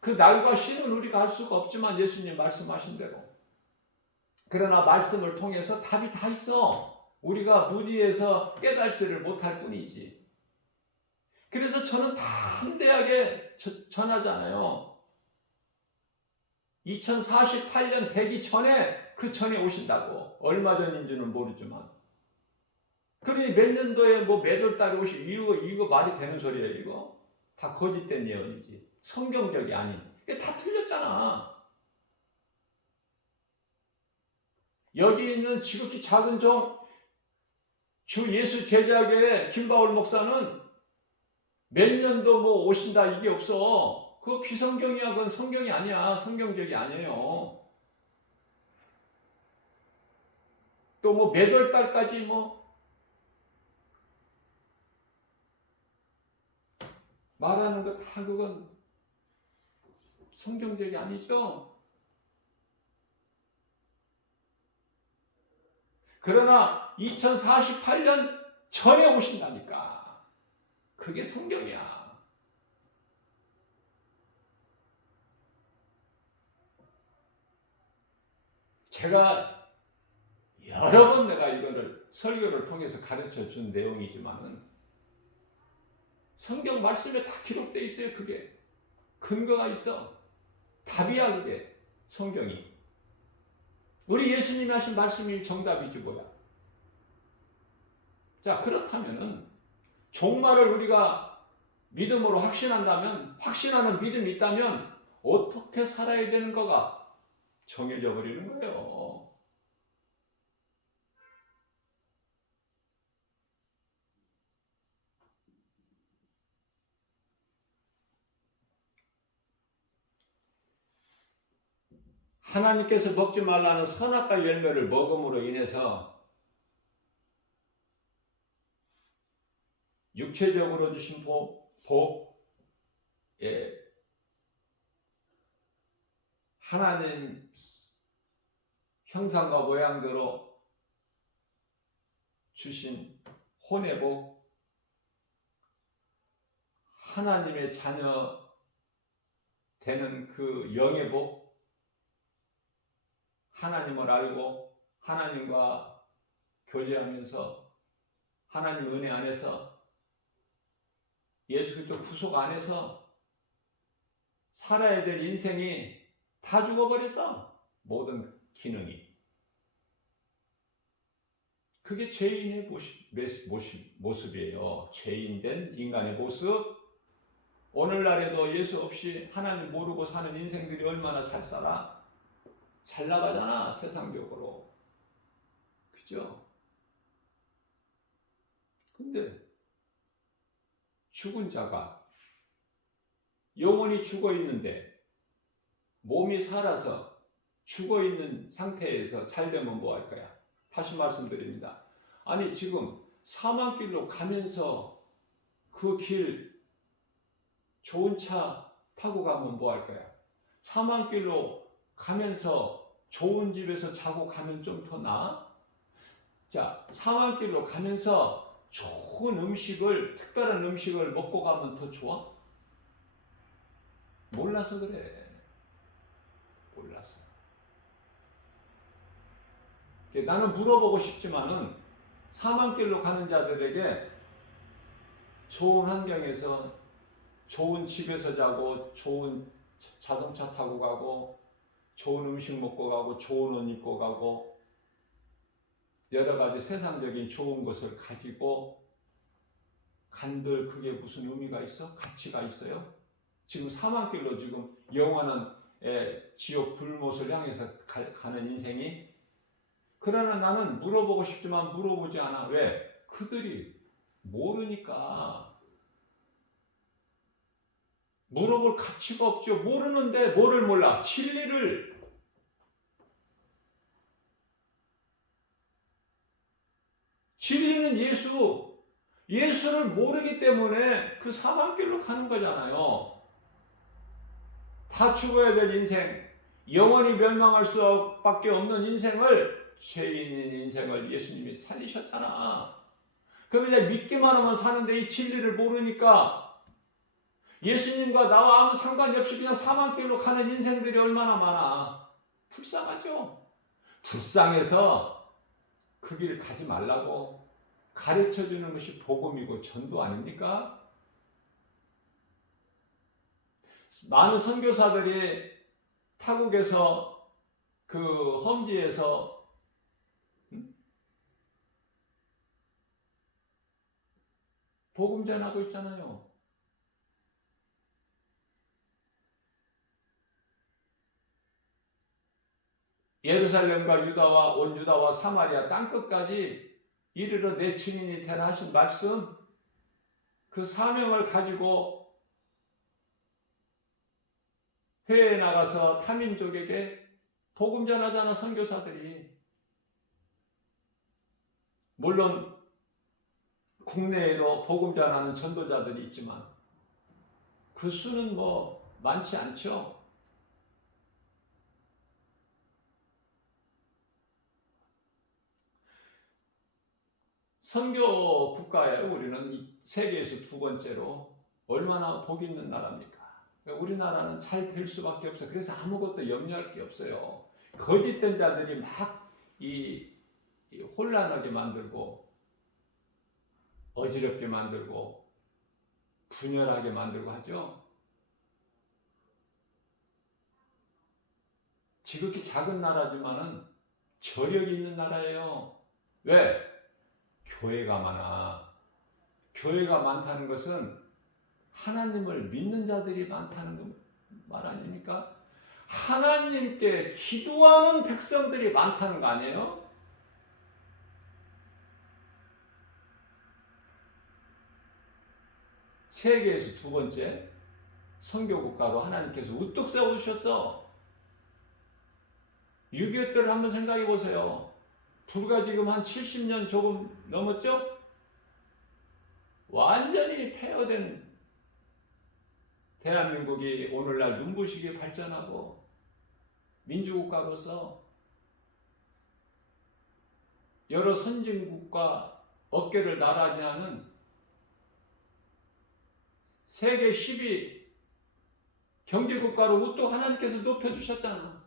그 날과 시는 우리가 알 수가 없지만 예수님 말씀하신 대로 그러나 말씀을 통해서 답이 다 있어. 우리가 무지해서 깨달지를 못할 뿐이지. 그래서 저는 담대하게 전하잖아요. 2048년 되기 전에 그 전에 오신다고. 얼마 전인지는 모르지만. 그러니 몇 년도에 몇 월 달에 이거 말이 되는 소리예요, 이거? 다 거짓된 예언이지. 성경적이 아닌. 이게 다 틀렸잖아. 여기 있는 지극히 작은 주 예수 제자교회 김바울 목사는 몇 년도 오신다 이게 없어. 그거 비성경이야. 그건 성경이 아니야. 성경적이 아니에요. 또 몇 월 달까지 말하는 거 다 그건 성경적이 아니죠. 그러나 2048년 전에 오신다니까. 그게 성경이야. 제가 여러 번 내가 이거를 설교를 통해서 가르쳐 준 내용이지만은 성경 말씀에 다 기록되어 있어요. 그게 근거가 있어. 답이야 그게 성경이. 우리 예수님이 하신 말씀이 정답이지 뭐야. 자, 그렇다면은 종말을 우리가 믿음으로 확신한다면, 확신하는 믿음이 있다면 어떻게 살아야 되는 거가 정해져 버리는 거예요. 하나님께서 먹지 말라는 선악과 열매를 먹음으로 인해서 육체적으로 주신 예, 하나님 형상과 모양대로 주신 혼의 복, 하나님의 자녀 되는 그 영의 복, 하나님을 알고 하나님과 교제하면서 하나님 은혜 안에서 예수 그리스도 구속 안에서 살아야 될 인생이 다 죽어버렸어. 모든 기능이. 그게 죄인의 모습이에요. 죄인된 인간의 모습. 오늘날에도 예수 없이 하나님 모르고 사는 인생들이 얼마나 잘 살아? 잘 나가잖아, 세상적으로. 그죠? 근데 죽은 자가 영혼이 죽어 있는데 몸이 살아서 죽어 있는 상태에서 잘 되면 뭐 할 거야? 다시 말씀드립니다. 아니 지금 사망길로 가면서 그 길 좋은 차 타고 가면 뭐 할 거야? 사망길로 가면서 좋은 집에서 자고 가면 좀 더 나아? 자, 사망길로 가면서 좋은 음식을, 특별한 음식을 먹고 가면 더 좋아? 몰라서 그래. 몰라서. 나는 물어보고 싶지만은 사망길로 가는 자들에게 좋은 환경에서 좋은 집에서 자고 좋은 자동차 타고 가고 좋은 음식 먹고 가고 좋은 옷 입고 가고 여러 가지 세상적인 좋은 것을 가지고 간들 그게 무슨 의미가 있어? 가치가 있어요? 지금 사망길로 지금 영원한 지옥 불못을 향해서 가는 인생이. 그러나 나는 물어보고 싶지만 물어보지 않아. 왜? 그들이 모르니까. 물어볼 가치가 없죠. 모르는데 뭐를 몰라? 진리를. 진리는 예수를 모르기 때문에 그 사망길로 가는 거잖아요. 다 죽어야 될 인생, 영원히 멸망할 수밖에 없는 인생을, 죄인인 인생을 예수님이 살리셨잖아. 그럼 이제 믿기만 하면 사는데 이 진리를 모르니까 예수님과 나와 아무 상관이 없이 그냥 사망길로 가는 인생들이 얼마나 많아. 불쌍하죠. 불쌍해서 그 길 가지 말라고 가르쳐주는 것이 복음이고 전도 아닙니까? 많은 선교사들이 타국에서 그 험지에서 복음 전하고 있잖아요. 예루살렘과 온 유다와 사마리아 땅끝까지 이르러 내 증인이 되라 하신 말씀, 그 사명을 가지고 해외에 나가서 타민족에게 복음 전하잖아, 선교사들이. 물론 국내에도 복음 전하는 전도자들이 있지만 그 수는 뭐 많지 않죠. 선교 국가예요. 우리는 세계에서 두 번째로. 얼마나 복 있는 나라입니까? 우리나라는 잘 될 수밖에 없어. 그래서 아무것도 염려할 게 없어요. 거짓된 자들이 막 혼란하게 만들고 어지럽게 만들고 분열하게 만들고 하죠. 지극히 작은 나라지만은 저력이 있는 나라예요. 왜? 교회가 많아. 교회가 많다는 것은 하나님을 믿는 자들이 많다는 말 아닙니까? 하나님께 기도하는 백성들이 많다는 거 아니에요? 세계에서 두 번째 선교 국가로 하나님께서 우뚝 세우셨어. 6.25 때를 한번 생각해 보세요. 불과 지금 한 70년 조금 넘었죠? 완전히 폐허된 대한민국이 오늘날 눈부시게 발전하고 민주국가로서 여러 선진국과 어깨를 나란히 하는 세계 10위 경제국가로 우뚝 하나님께서 높여주셨잖아.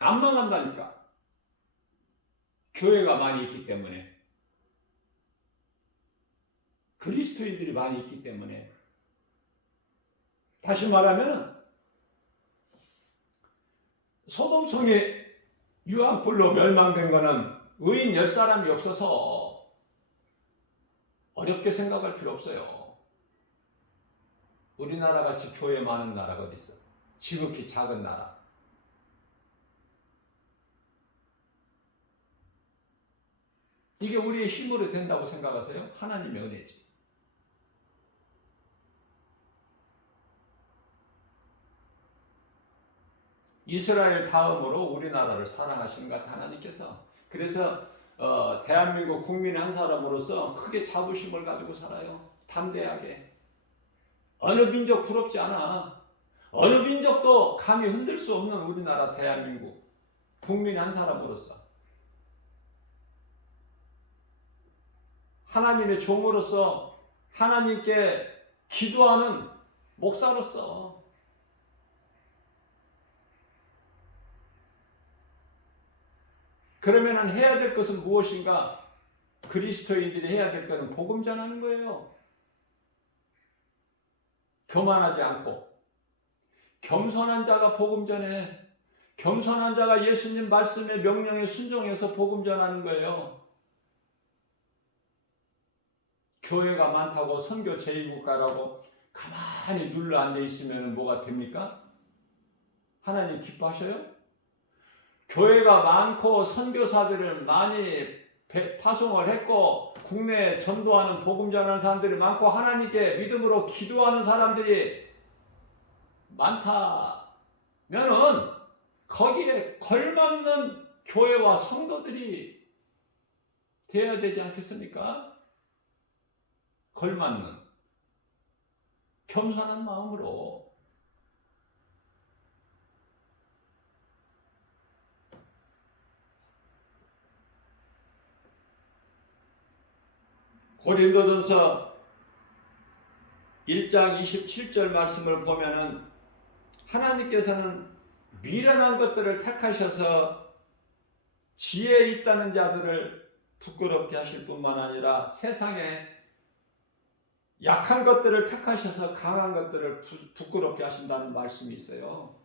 안 망한다니까. 교회가 많이 있기 때문에. 그리스도인들이 많이 있기 때문에. 다시 말하면 소돔성이 유황불로 멸망된 거는 의인 10사람이 없어서 어렵게 생각할 필요 없어요. 우리나라 같이 교회 많은 나라가 어디 있어? 지극히 작은 나라. 이게 우리의 힘으로 된다고 생각하세요? 하나님의 은혜지. 이스라엘 다음으로 우리나라를 사랑하시는 것 같아요, 하나님께서. 그래서 대한민국 국민 한 사람으로서 크게 자부심을 가지고 살아요. 담대하게. 어느 민족 부럽지 않아. 어느 민족도 감히 흔들 수 없는 우리나라 대한민국 국민 한 사람으로서 하나님의 종으로서 하나님께 기도하는 목사로서 그러면 해야 될 것은 무엇인가? 그리스도인들이 해야 될 것은 복음 전하는 거예요. 교만하지 않고 겸손한 자가 복음 전해. 겸손한 자가 예수님 말씀의 명령에 순종해서 복음 전하는 거예요. 교회가 많다고 선교 제2국가라고 가만히 눌러 앉아 있으면 뭐가 됩니까? 하나님 기뻐하셔요? 교회가 많고 선교사들을 많이 파송을 했고 국내에 전도하는 복음 전하는 사람들이 많고 하나님께 믿음으로 기도하는 사람들이 많다면은 거기에 걸맞는 교회와 성도들이 되어야 되지 않겠습니까? 걸맞는 겸손한 마음으로 고린도전서 1장 27절 말씀을 보면은 하나님께서는 미련한 것들을 택하셔서 지혜 있다는 자들을 부끄럽게 하실 뿐만 아니라 세상에 약한 것들을 택하셔서 강한 것들을 부끄럽게 하신다는 말씀이 있어요.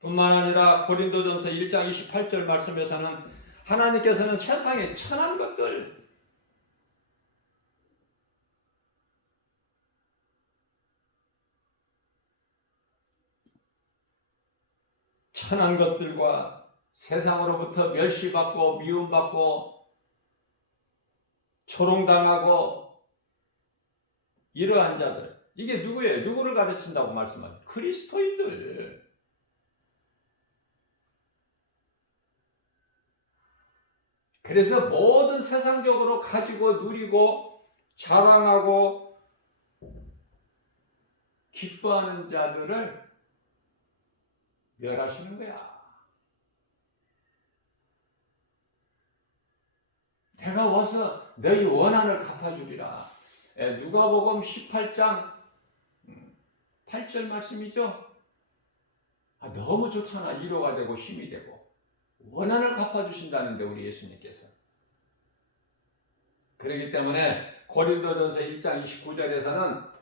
뿐만 아니라 고린도전서 1장 28절 말씀에서는 하나님께서는 세상에 천한 것들 천한 것들과 세상으로부터 멸시받고 미움받고 조롱당하고 이러한 자들 이게 누구예요? 누구를 가르친다고 말씀하죠? 그리스도인들. 그래서 모든 세상적으로 가지고 누리고 자랑하고 기뻐하는 자들을 멸하시는 거야. 내가 와서 너희 원한을 갚아주리라. 누가복음 18장 8절 말씀이죠. 너무 좋잖아. 위로가 되고 힘이 되고 원한을 갚아주신다는데 우리 예수님께서 그렇기 때문에 고린도전서 1장 29절에서는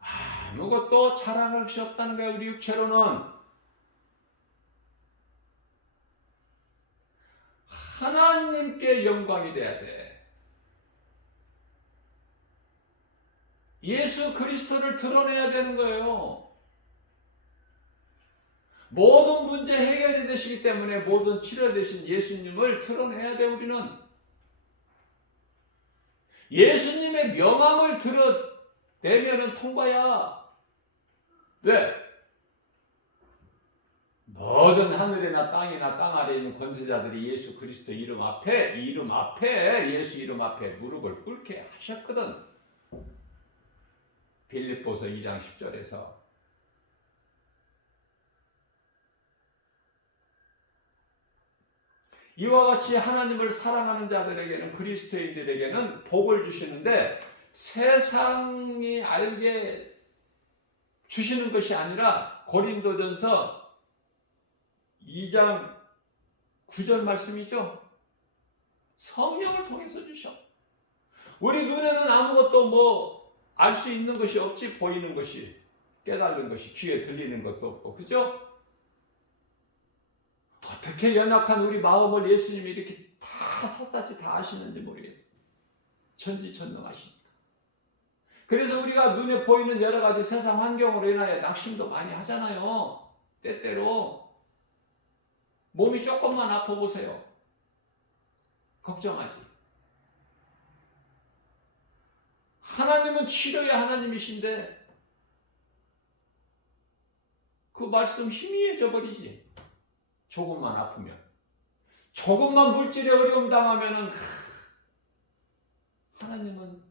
아무것도 자랑할 것이 없다는 거예요. 우리 육체로는 하나님께 영광이 돼야 돼. 예수 그리스도를 드러내야 되는 거예요. 모든 문제 해결이 되시기 때문에 모든 치료되신 예수님을 드러내야 돼. 우리는 예수님의 명함을 드러내면 통과야. 왜? 모든 하늘이나 땅이나 땅 아래에 있는 권세자들이 예수 그리스도 이름 앞에 예수 이름 앞에 무릎을 꿇게 하셨거든. 빌립보서 2장 10절에서 이와 같이 하나님을 사랑하는 자들에게는, 그리스도인들에게는 복을 주시는데 세상이 알게 주시는 것이 아니라 고린도전서 2장 9절 말씀이죠. 성령을 통해서 주셔. 우리 눈에는 아무것도 알 수 있는 것이 없지. 보이는 것이, 깨달는 것이, 귀에 들리는 것도 없고, 그죠? 어떻게 연약한 우리 마음을 예수님이 이렇게 다 샅샅이 다 아시는지 모르겠어요. 천지천능하시니까. 그래서 우리가 눈에 보이는 여러 가지 세상 환경으로 인하여 낙심도 많이 하잖아요. 때때로 몸이 조금만 아파 보세요. 걱정하지. 하나님은 치료의 하나님이신데 그 말씀 희미해져 버리지. 조금만 아프면, 조금만 물질에 어려움 당하면은 하나님은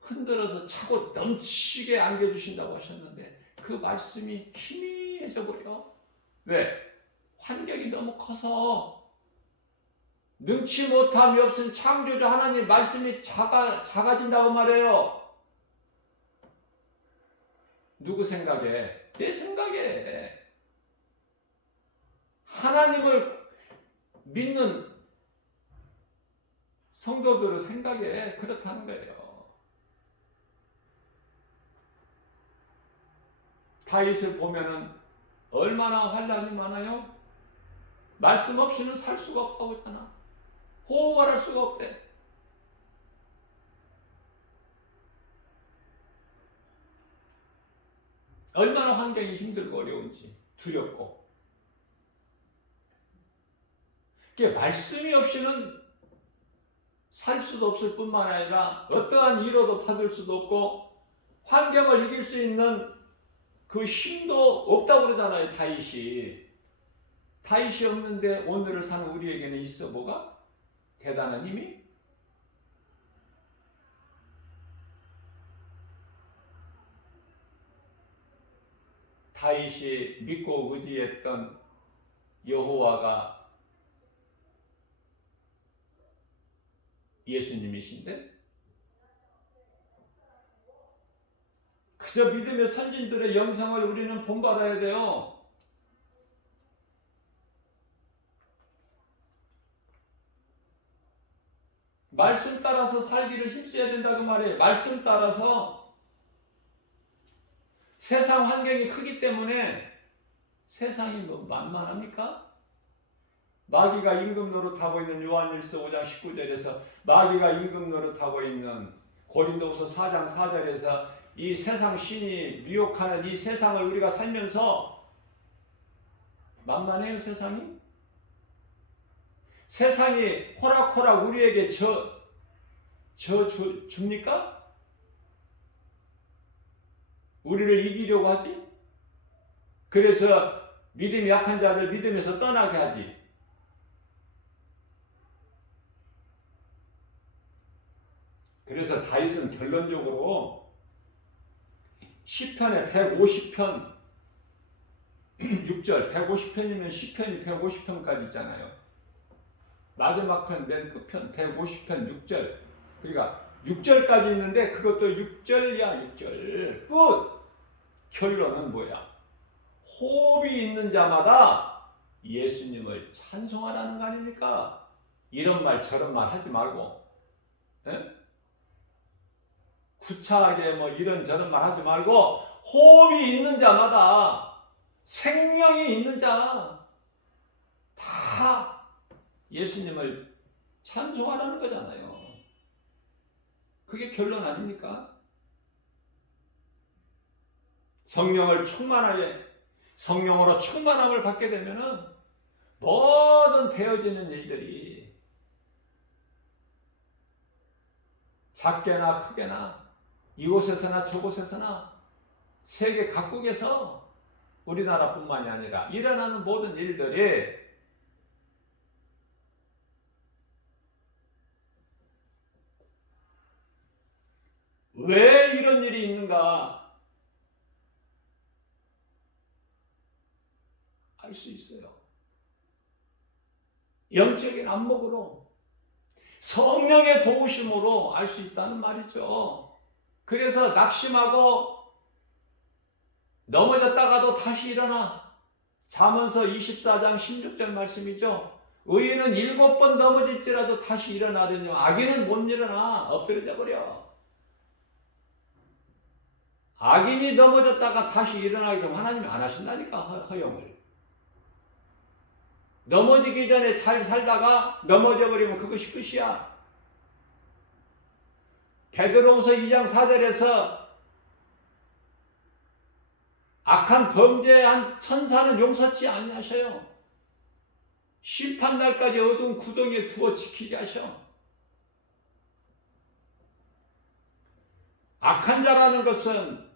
흔들어서 차고 넘치게 안겨주신다고 하셨는데 그 말씀이 희미해져 버려. 왜? 환경이 너무 커서 능치 못함이 없은 창조주 하나님 말씀이 작아진다고 말해요. 누구 생각에? 내 생각에. 하나님을 믿는 성도들의 생각에 그렇다는 거예요. 다윗을 보면은 얼마나 환난이 많아요? 말씀 없이는 살 수가 없다고 했잖아. 호흡을 할 수가 없대. 얼마나 환경이 힘들고 어려운지, 두렵고. 말씀이 없이는 살 수도 없을 뿐만 아니라 어떠한 위로도 받을 수도 없고 환경을 이길 수 있는 그 힘도 없다고 그러잖아요. 다윗이 없는데 오늘을 사는 우리에게는 있어 뭐가? 대단한 힘이? 다윗이 믿고 의지했던 여호와가 예수님이신데 그저 믿음의 선진들의 영성을 우리는 본받아야 돼요. 말씀 따라서 살기를 힘써야 된다고 말해요. 말씀 따라서. 세상 환경이 크기 때문에 세상이 뭐 만만합니까? 마귀가 임금 노릇하고 있는 요한일서 5장 19절에서 마귀가 임금 노릇하고 있는 고린도후서 4장 4절에서 이 세상 신이 미혹하는 이 세상을 우리가 살면서 만만해요. 세상이 호락호락 우리에게 줍니까? 우리를 이기려고 하지? 그래서 믿음이 약한 자들 믿음에서 떠나게 하지. 그래서 다윗은 결론적으로 시편의 150편 6절 150편이면 시편이 150편까지 있잖아요. 마지막 편 맨 끝편 150편 6절. 그러니까 6절까지 있는데 그것도 6절이야. 6절 끝. 결론은 뭐야? 호흡이 있는 자마다 예수님을 찬송하라는 거 아닙니까? 이런 말 저런 말 하지 말고, 에? 구차하게 뭐 이런저런 말 하지 말고 호흡이 있는 자마다 생명이 있는 자 다 예수님을 찬송하라는 거잖아요. 그게 결론 아닙니까? 성령으로 충만함을 받게 되면은 모든 되어지는 일들이 작게나 크게나 이곳에서나 저곳에서나 세계 각국에서 우리나라뿐만이 아니라 일어나는 모든 일들이 왜 이런 일이 있는가 알 수 있어요. 영적인 안목으로 성령의 도우심으로 알 수 있다는 말이죠. 그래서 낙심하고 넘어졌다가도 다시 일어나. 잠언서 24장 16절 말씀이죠. 의인은 7번 넘어질지라도 다시 일어나더니 악인은 못 일어나. 엎드려져 버려. 악인이 넘어졌다가 다시 일어나게 되면 하나님이 안 하신다니까, 허용을. 넘어지기 전에 잘 살다가 넘어져 버리면 그것이 끝이야. 베드로후서 2장 4절에서 악한 범죄한 천사는 용서치 아니하셔요. 심판날까지 어두운 구덩이에 두어 지키게 하셔. 악한 자라는 것은,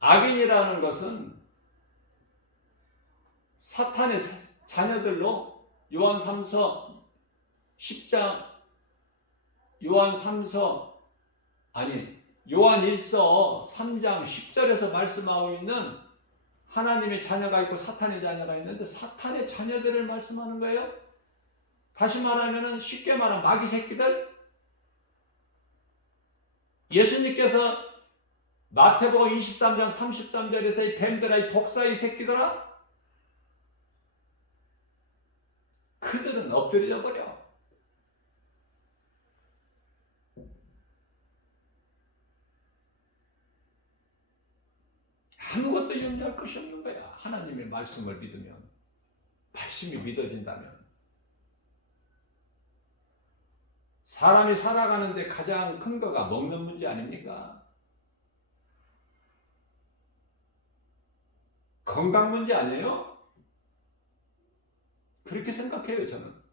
악인이라는 것은 사탄의 자녀들로 요한 1서 3장 10절에서 말씀하고 있는 하나님의 자녀가 있고 사탄의 자녀가 있는데 사탄의 자녀들을 말씀하는 거예요. 다시 말하면 쉽게 말하면 마귀 새끼들. 예수님께서 마태복음 23장 33절에서 이 뱀들아, 이 독사의 새끼들아, 그들은 엎드려져 버려. 아무것도 염려할 것이 없는 거야. 하나님의 말씀을 믿으면, 말씀이 믿어진다면. 사람이 살아가는데 가장 큰 거가 먹는 문제 아닙니까? 건강 문제 아니에요? 그렇게 생각해요, 저는.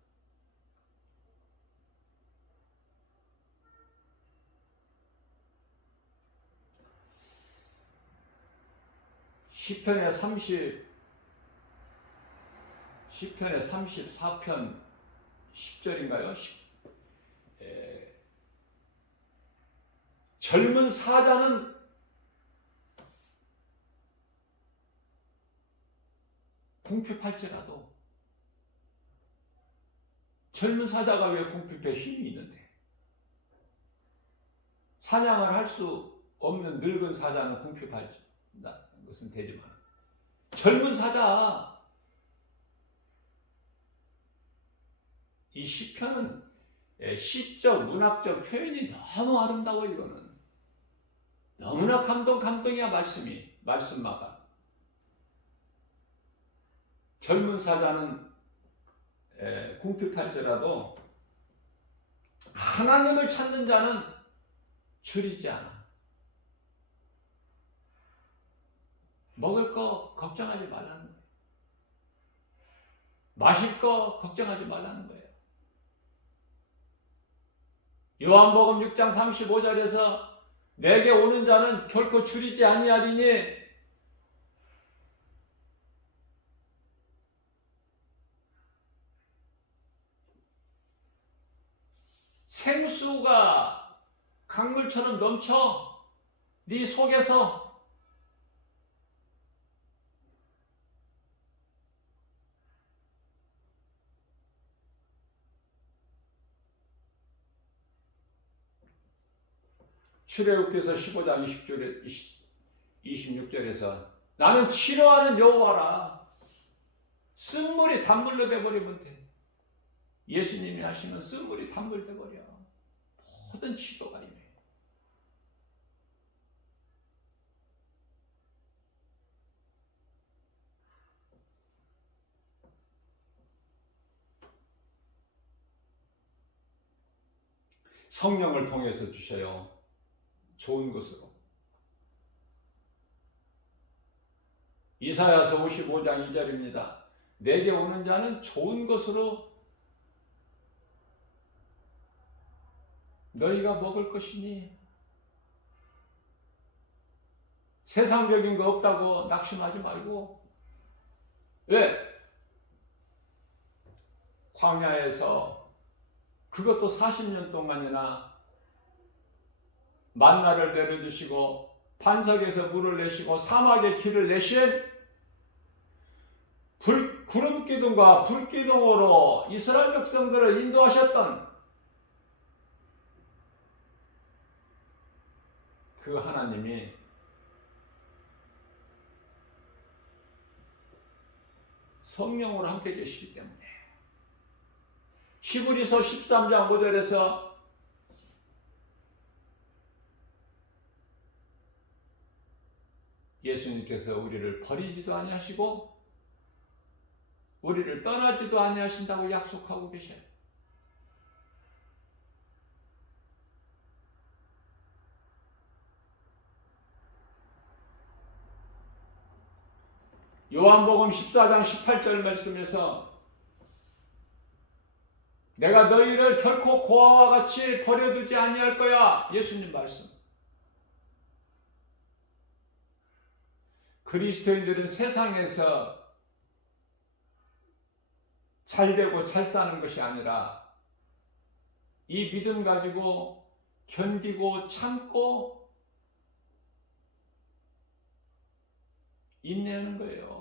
시편의 34편 10절인가요? 젊은 사자는 궁핍할지라도, 젊은 사자가 왜 궁핍해? 힘이 있는데. 사냥을 할 수 없는 늙은 사자는 궁핍할지 것은 되지만, 젊은 사자, 이 시편은 시적, 문학적 표현이 너무 아름다워. 이거는 너무나 감동이야. 말씀마다. 젊은 사자는 궁핍할지라도 하나님을 찾는 자는 줄이지 않아. 먹을 거 걱정하지 말라는 거예요. 마실 거 걱정하지 말라는 거예요. 요한복음 6장 35절에서 내게 오는 자는 결코 줄이지 아니하리니 생수가 강물처럼 넘쳐 네 속에서. 출애굽기서 15장 26절에서 나는 치료하는 여호와라. 쓴물이 단물로 돼버리면 돼. 예수님이 하시면 쓴물이 단물 돼버려. 모든 치료가 임해. 성령을 통해서 주셔요. 좋은 것으로. 이사야서 55장 2절입니다. 내게 오는 자는 좋은 것으로 너희가 먹을 것이니 세상적인 거 없다고 낙심하지 말고. 왜? 광야에서 그것도 40년 동안이나 만나를 내려주시고 반석에서 물을 내시고 사막에 길을 내신 구름 기둥과 불 기둥으로 이스라엘 백성들을 인도하셨던 그 하나님이 성령으로 함께 계시기 때문에 히브리서 13장 5절에서 예수님께서 우리를 버리지도 아니하시고 우리를 떠나지도 아니하신다고 약속하고 계셔요. 요한복음 14장 18절 말씀에서 내가 너희를 결코 고아와 같이 버려두지 아니할 거야. 예수님 말씀. 그리스도인들은 세상에서 잘 되고 잘 사는 것이 아니라 이 믿음 가지고 견디고 참고 인내하는 거예요.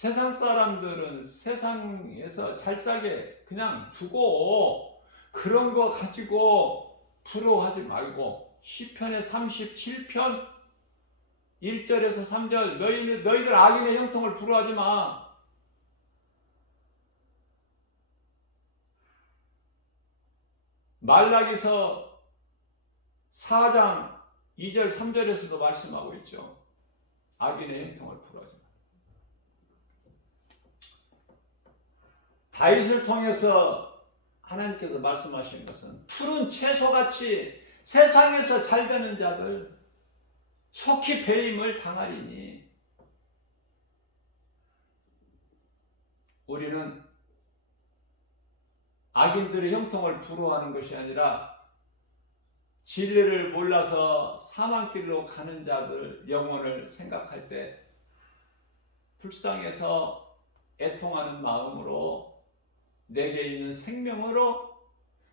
세상 사람들은 세상에서 잘 살게 그냥 두고 그런 거 가지고 부러워하지 말고 시편의 37편 1절에서 3절 너희들 악인의 형통을 부러워하지 마. 말라기서 4장 2절 3절에서도 말씀하고 있죠. 악인의 형통을 부러워하지 마. 다윗을 통해서 하나님께서 말씀하신 것은 푸른 채소같이 세상에서 잘 되는 자들 속히 배임을 당하리니 우리는 악인들의 형통을 부러워하는 것이 아니라 진리를 몰라서 사망길로 가는 자들 영혼을 생각할 때 불쌍해서 애통하는 마음으로 내게 있는 생명으로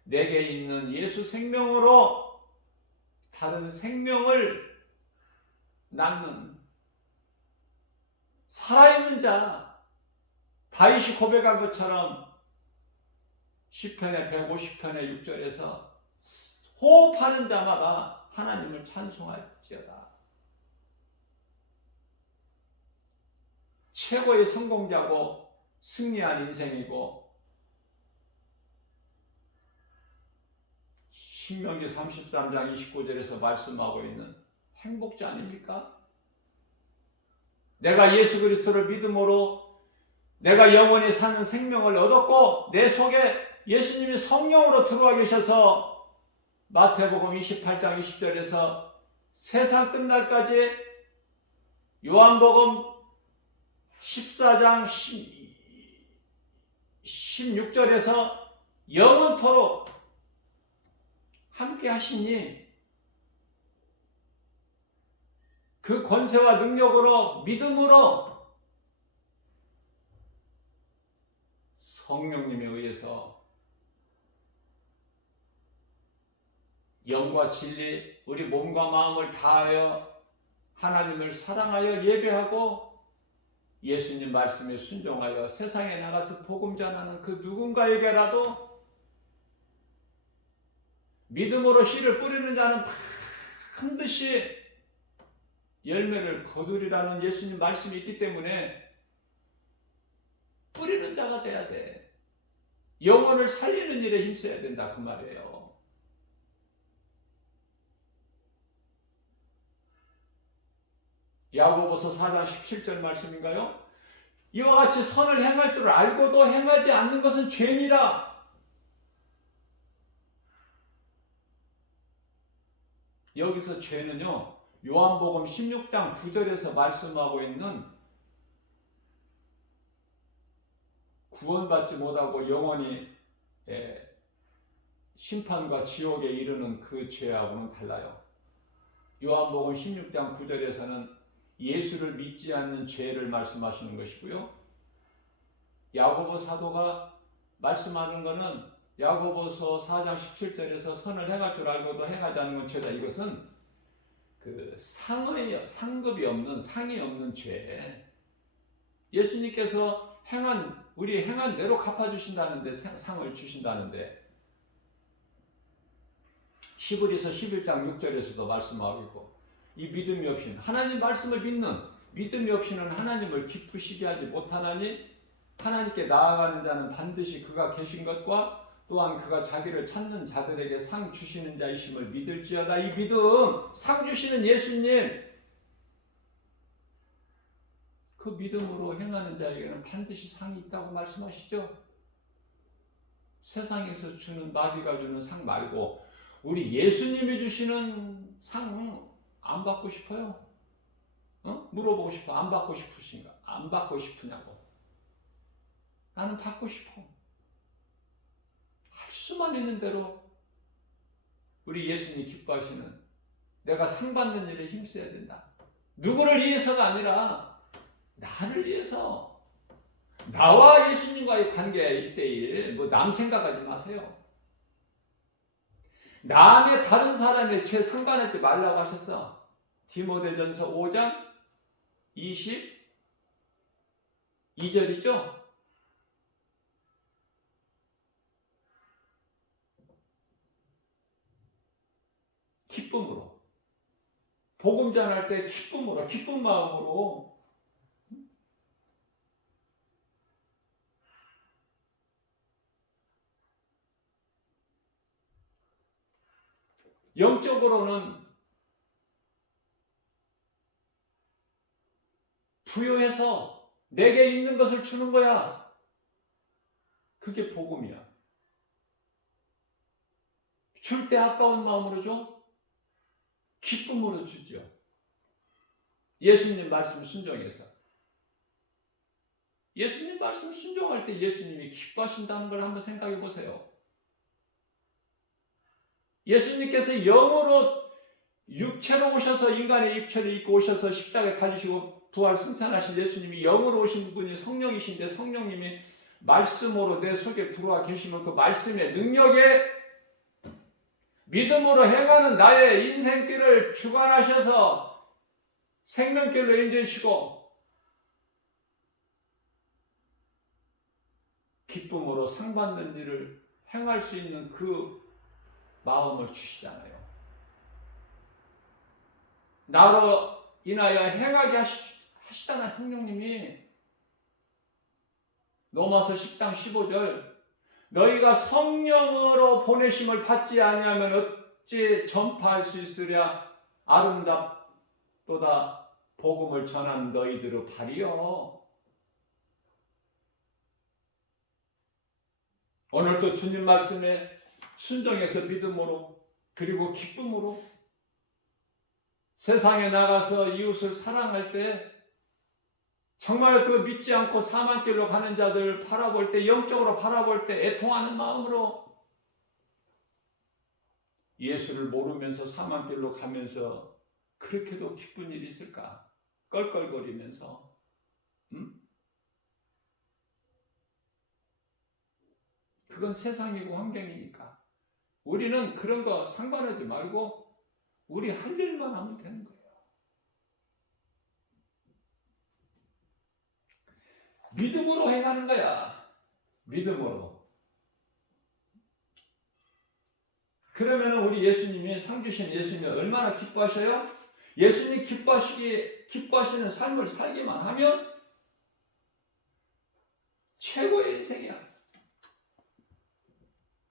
내게 있는 예수 생명으로 다른 생명을 낳는 살아있는 자 다윗이 고백한 것처럼 시편의 150편의 6절에서 호흡하는 자마다 하나님을 찬송할지어다. 최고의 성공자고 승리한 인생이고 신명기 33장 29절에서 말씀하고 있는 행복자 아닙니까? 내가 예수 그리스도를 믿음으로 내가 영원히 사는 생명을 얻었고 내 속에 예수님이 성령으로 들어와 계셔서 마태복음 28장 20절에서 세상 끝날까지 요한복음 14장 16절에서 영원토록 함께 하시니 그 권세와 능력으로 믿음으로 성령님에 의해서 영과 진리 우리 몸과 마음을 다하여 하나님을 사랑하여 예배하고 예수님 말씀에 순종하여 세상에 나가서 복음 전하는 그 누군가에게라도 믿음으로 씨를 뿌리는 자는 반드시 열매를 거두리라는 예수님 말씀이 있기 때문에 뿌리는 자가 돼야 돼. 영혼을 살리는 일에 힘써야 된다 그 말이에요. 야고보서 4장 17절 말씀인가요? 이와 같이 선을 행할 줄 알고도 행하지 않는 것은 죄니라. 여기서 죄는요, 요한복음 16장 9절에서 말씀하고 있는 구원받지 못하고 영원히 심판과 지옥에 이르는 그 죄하고는 달라요. 요한복음 16장 9절에서는 예수를 믿지 않는 죄를 말씀하시는 것이고요. 야고보 사도가 말씀하는 것은 야고보서 4장 17절에서 선을 행할 줄 알고도 행하지 않는 건 죄다. 이것은 그 상급이 없는, 상이 없는 죄. 예수님께서 우리 행한 대로 갚아주신다는데, 상을 주신다는데, 히브리서 11장 6절에서도 말씀하고 있고, 이 믿음이 없이는, 하나님 말씀을 믿는 믿음이 없이는 하나님을 기쁘시게 하지 못하나니, 하나님께 나아가는 자는 반드시 그가 계신 것과 또한 그가 자기를 찾는 자들에게 상 주시는 자이심을 믿을지어다. 이 믿음, 상 주시는 예수님, 그 믿음으로 행하는 자에게는 반드시 상이 있다고 말씀하시죠. 세상에서 주는, 마귀가 주는 상 말고 우리 예수님이 주시는 상 안 받고 싶어요? 물어보고 싶어. 안 받고 싶으신가? 안 받고 싶으냐고. 나는 받고 싶어. 할 수만 있는 대로 우리 예수님이 기뻐하시는, 내가 상 받는 일에 힘써야 된다. 누구를 위해서가 아니라 나를 위해서. 나와 예수님과의 관계 1대1, 남 생각하지 마세요. 남의 다른 사람의 죄 상관하지 말라고 하셨어. 디모데전서 5장 22절이죠. 기쁨으로, 복음 전할 때 기쁨으로, 기쁜 마음으로. 영적으로는 부여해서 내게 있는 것을 주는 거야. 그게 복음이야. 줄 때 아까운 마음으로 줘? 기쁨으로 주죠. 예수님 말씀 순종해서. 예수님 말씀 순종할 때 예수님이 기뻐하신다는 걸 한번 생각해 보세요. 예수님께서 영으로 육체로 오셔서, 인간의 육체를 입고 오셔서 십자가에 달리시고 부활 승천하신 예수님이 영으로 오신 분이 성령이신데, 성령님이 말씀으로 내 속에 들어와 계시면 그 말씀의 능력에 믿음으로 행하는 나의 인생길을 주관하셔서 생명길로 인도해주시고 기쁨으로 상받는 일을 행할 수 있는 그 마음을 주시잖아요. 나로 인하여 행하게 하시잖아요. 성령님이. 로마서 10장 15절, 너희가 성령으로 보내심을 받지 아니하면 어찌 전파할 수 있으랴. 아름답도다 복음을 전한 너희들의 발이요. 오늘도 주님 말씀에 순종해서 믿음으로, 그리고 기쁨으로 세상에 나가서 이웃을 사랑할 때, 정말 그 믿지 않고 사망길로 가는 자들 바라볼 때, 영적으로 바라볼 때 애통하는 마음으로, 예수를 모르면서 사망길로 가면서 그렇게도 기쁜 일이 있을까? 껄껄거리면서. 그건 세상이고 환경이니까. 우리는 그런 거 상관하지 말고 우리 할 일만 하면 되는 거예요. 믿음으로 행하는 거야. 믿음으로. 그러면 우리 예수님이, 상 주신 예수님이 얼마나 기뻐하셔요? 예수님이 기뻐하시는 삶을 살기만 하면 최고의 인생이야.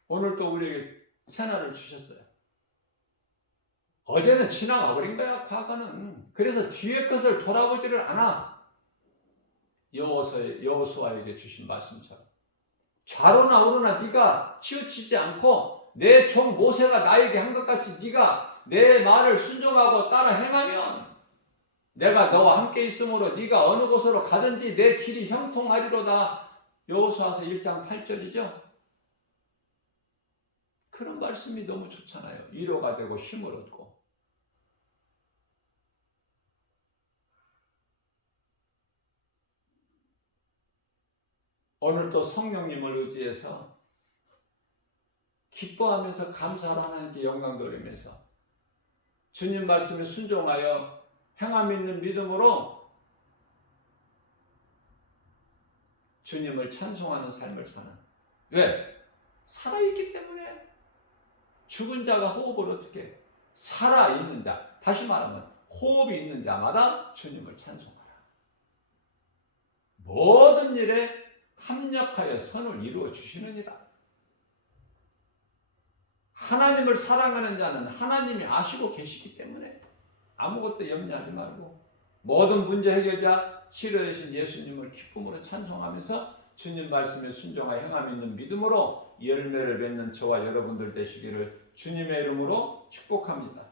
오늘 또 우리에게 새날을 주셨어요. 어제는 지나가 버린 거야, 과거는. 그래서 뒤의 것을 돌아보지를 않아. 여호수아에게 주신 말씀처럼. 좌로나 우로나 네가 치우치지 않고 내 종 모세가 나에게 한 것 같이 네가 내 말을 순종하고 따라 행하면 내가 너와 함께 있으므로 네가 어느 곳으로 가든지 내 길이 형통하리로다. 여호수아서 1장 8절이죠. 그런 말씀이 너무 좋잖아요. 위로가 되고 힘을 얻고. 오늘 또 성령님을 의지해서 기뻐하면서 감사를 하나님께 영광 돌리면서 주님 말씀에 순종하여 행함 있는 믿음으로 주님을 찬송하는 삶을 사는. 왜? 살아있기 때문에. 죽은 자가 호흡을 어떻게 해? 살아있는 자, 다시 말하면 호흡이 있는 자마다 주님을 찬송하라. 모든 일에 합력하여 선을 이루어 주시느니라. 하나님을 사랑하는 자는 하나님이 아시고 계시기 때문에 아무것도 염려하지 말고 모든 문제 해결자 치료되신 예수님을 기쁨으로 찬송하면서 주님 말씀에 순종하여 행함 있는 믿음으로 열매를 맺는 저와 여러분들 되시기를 주님의 이름으로 축복합니다.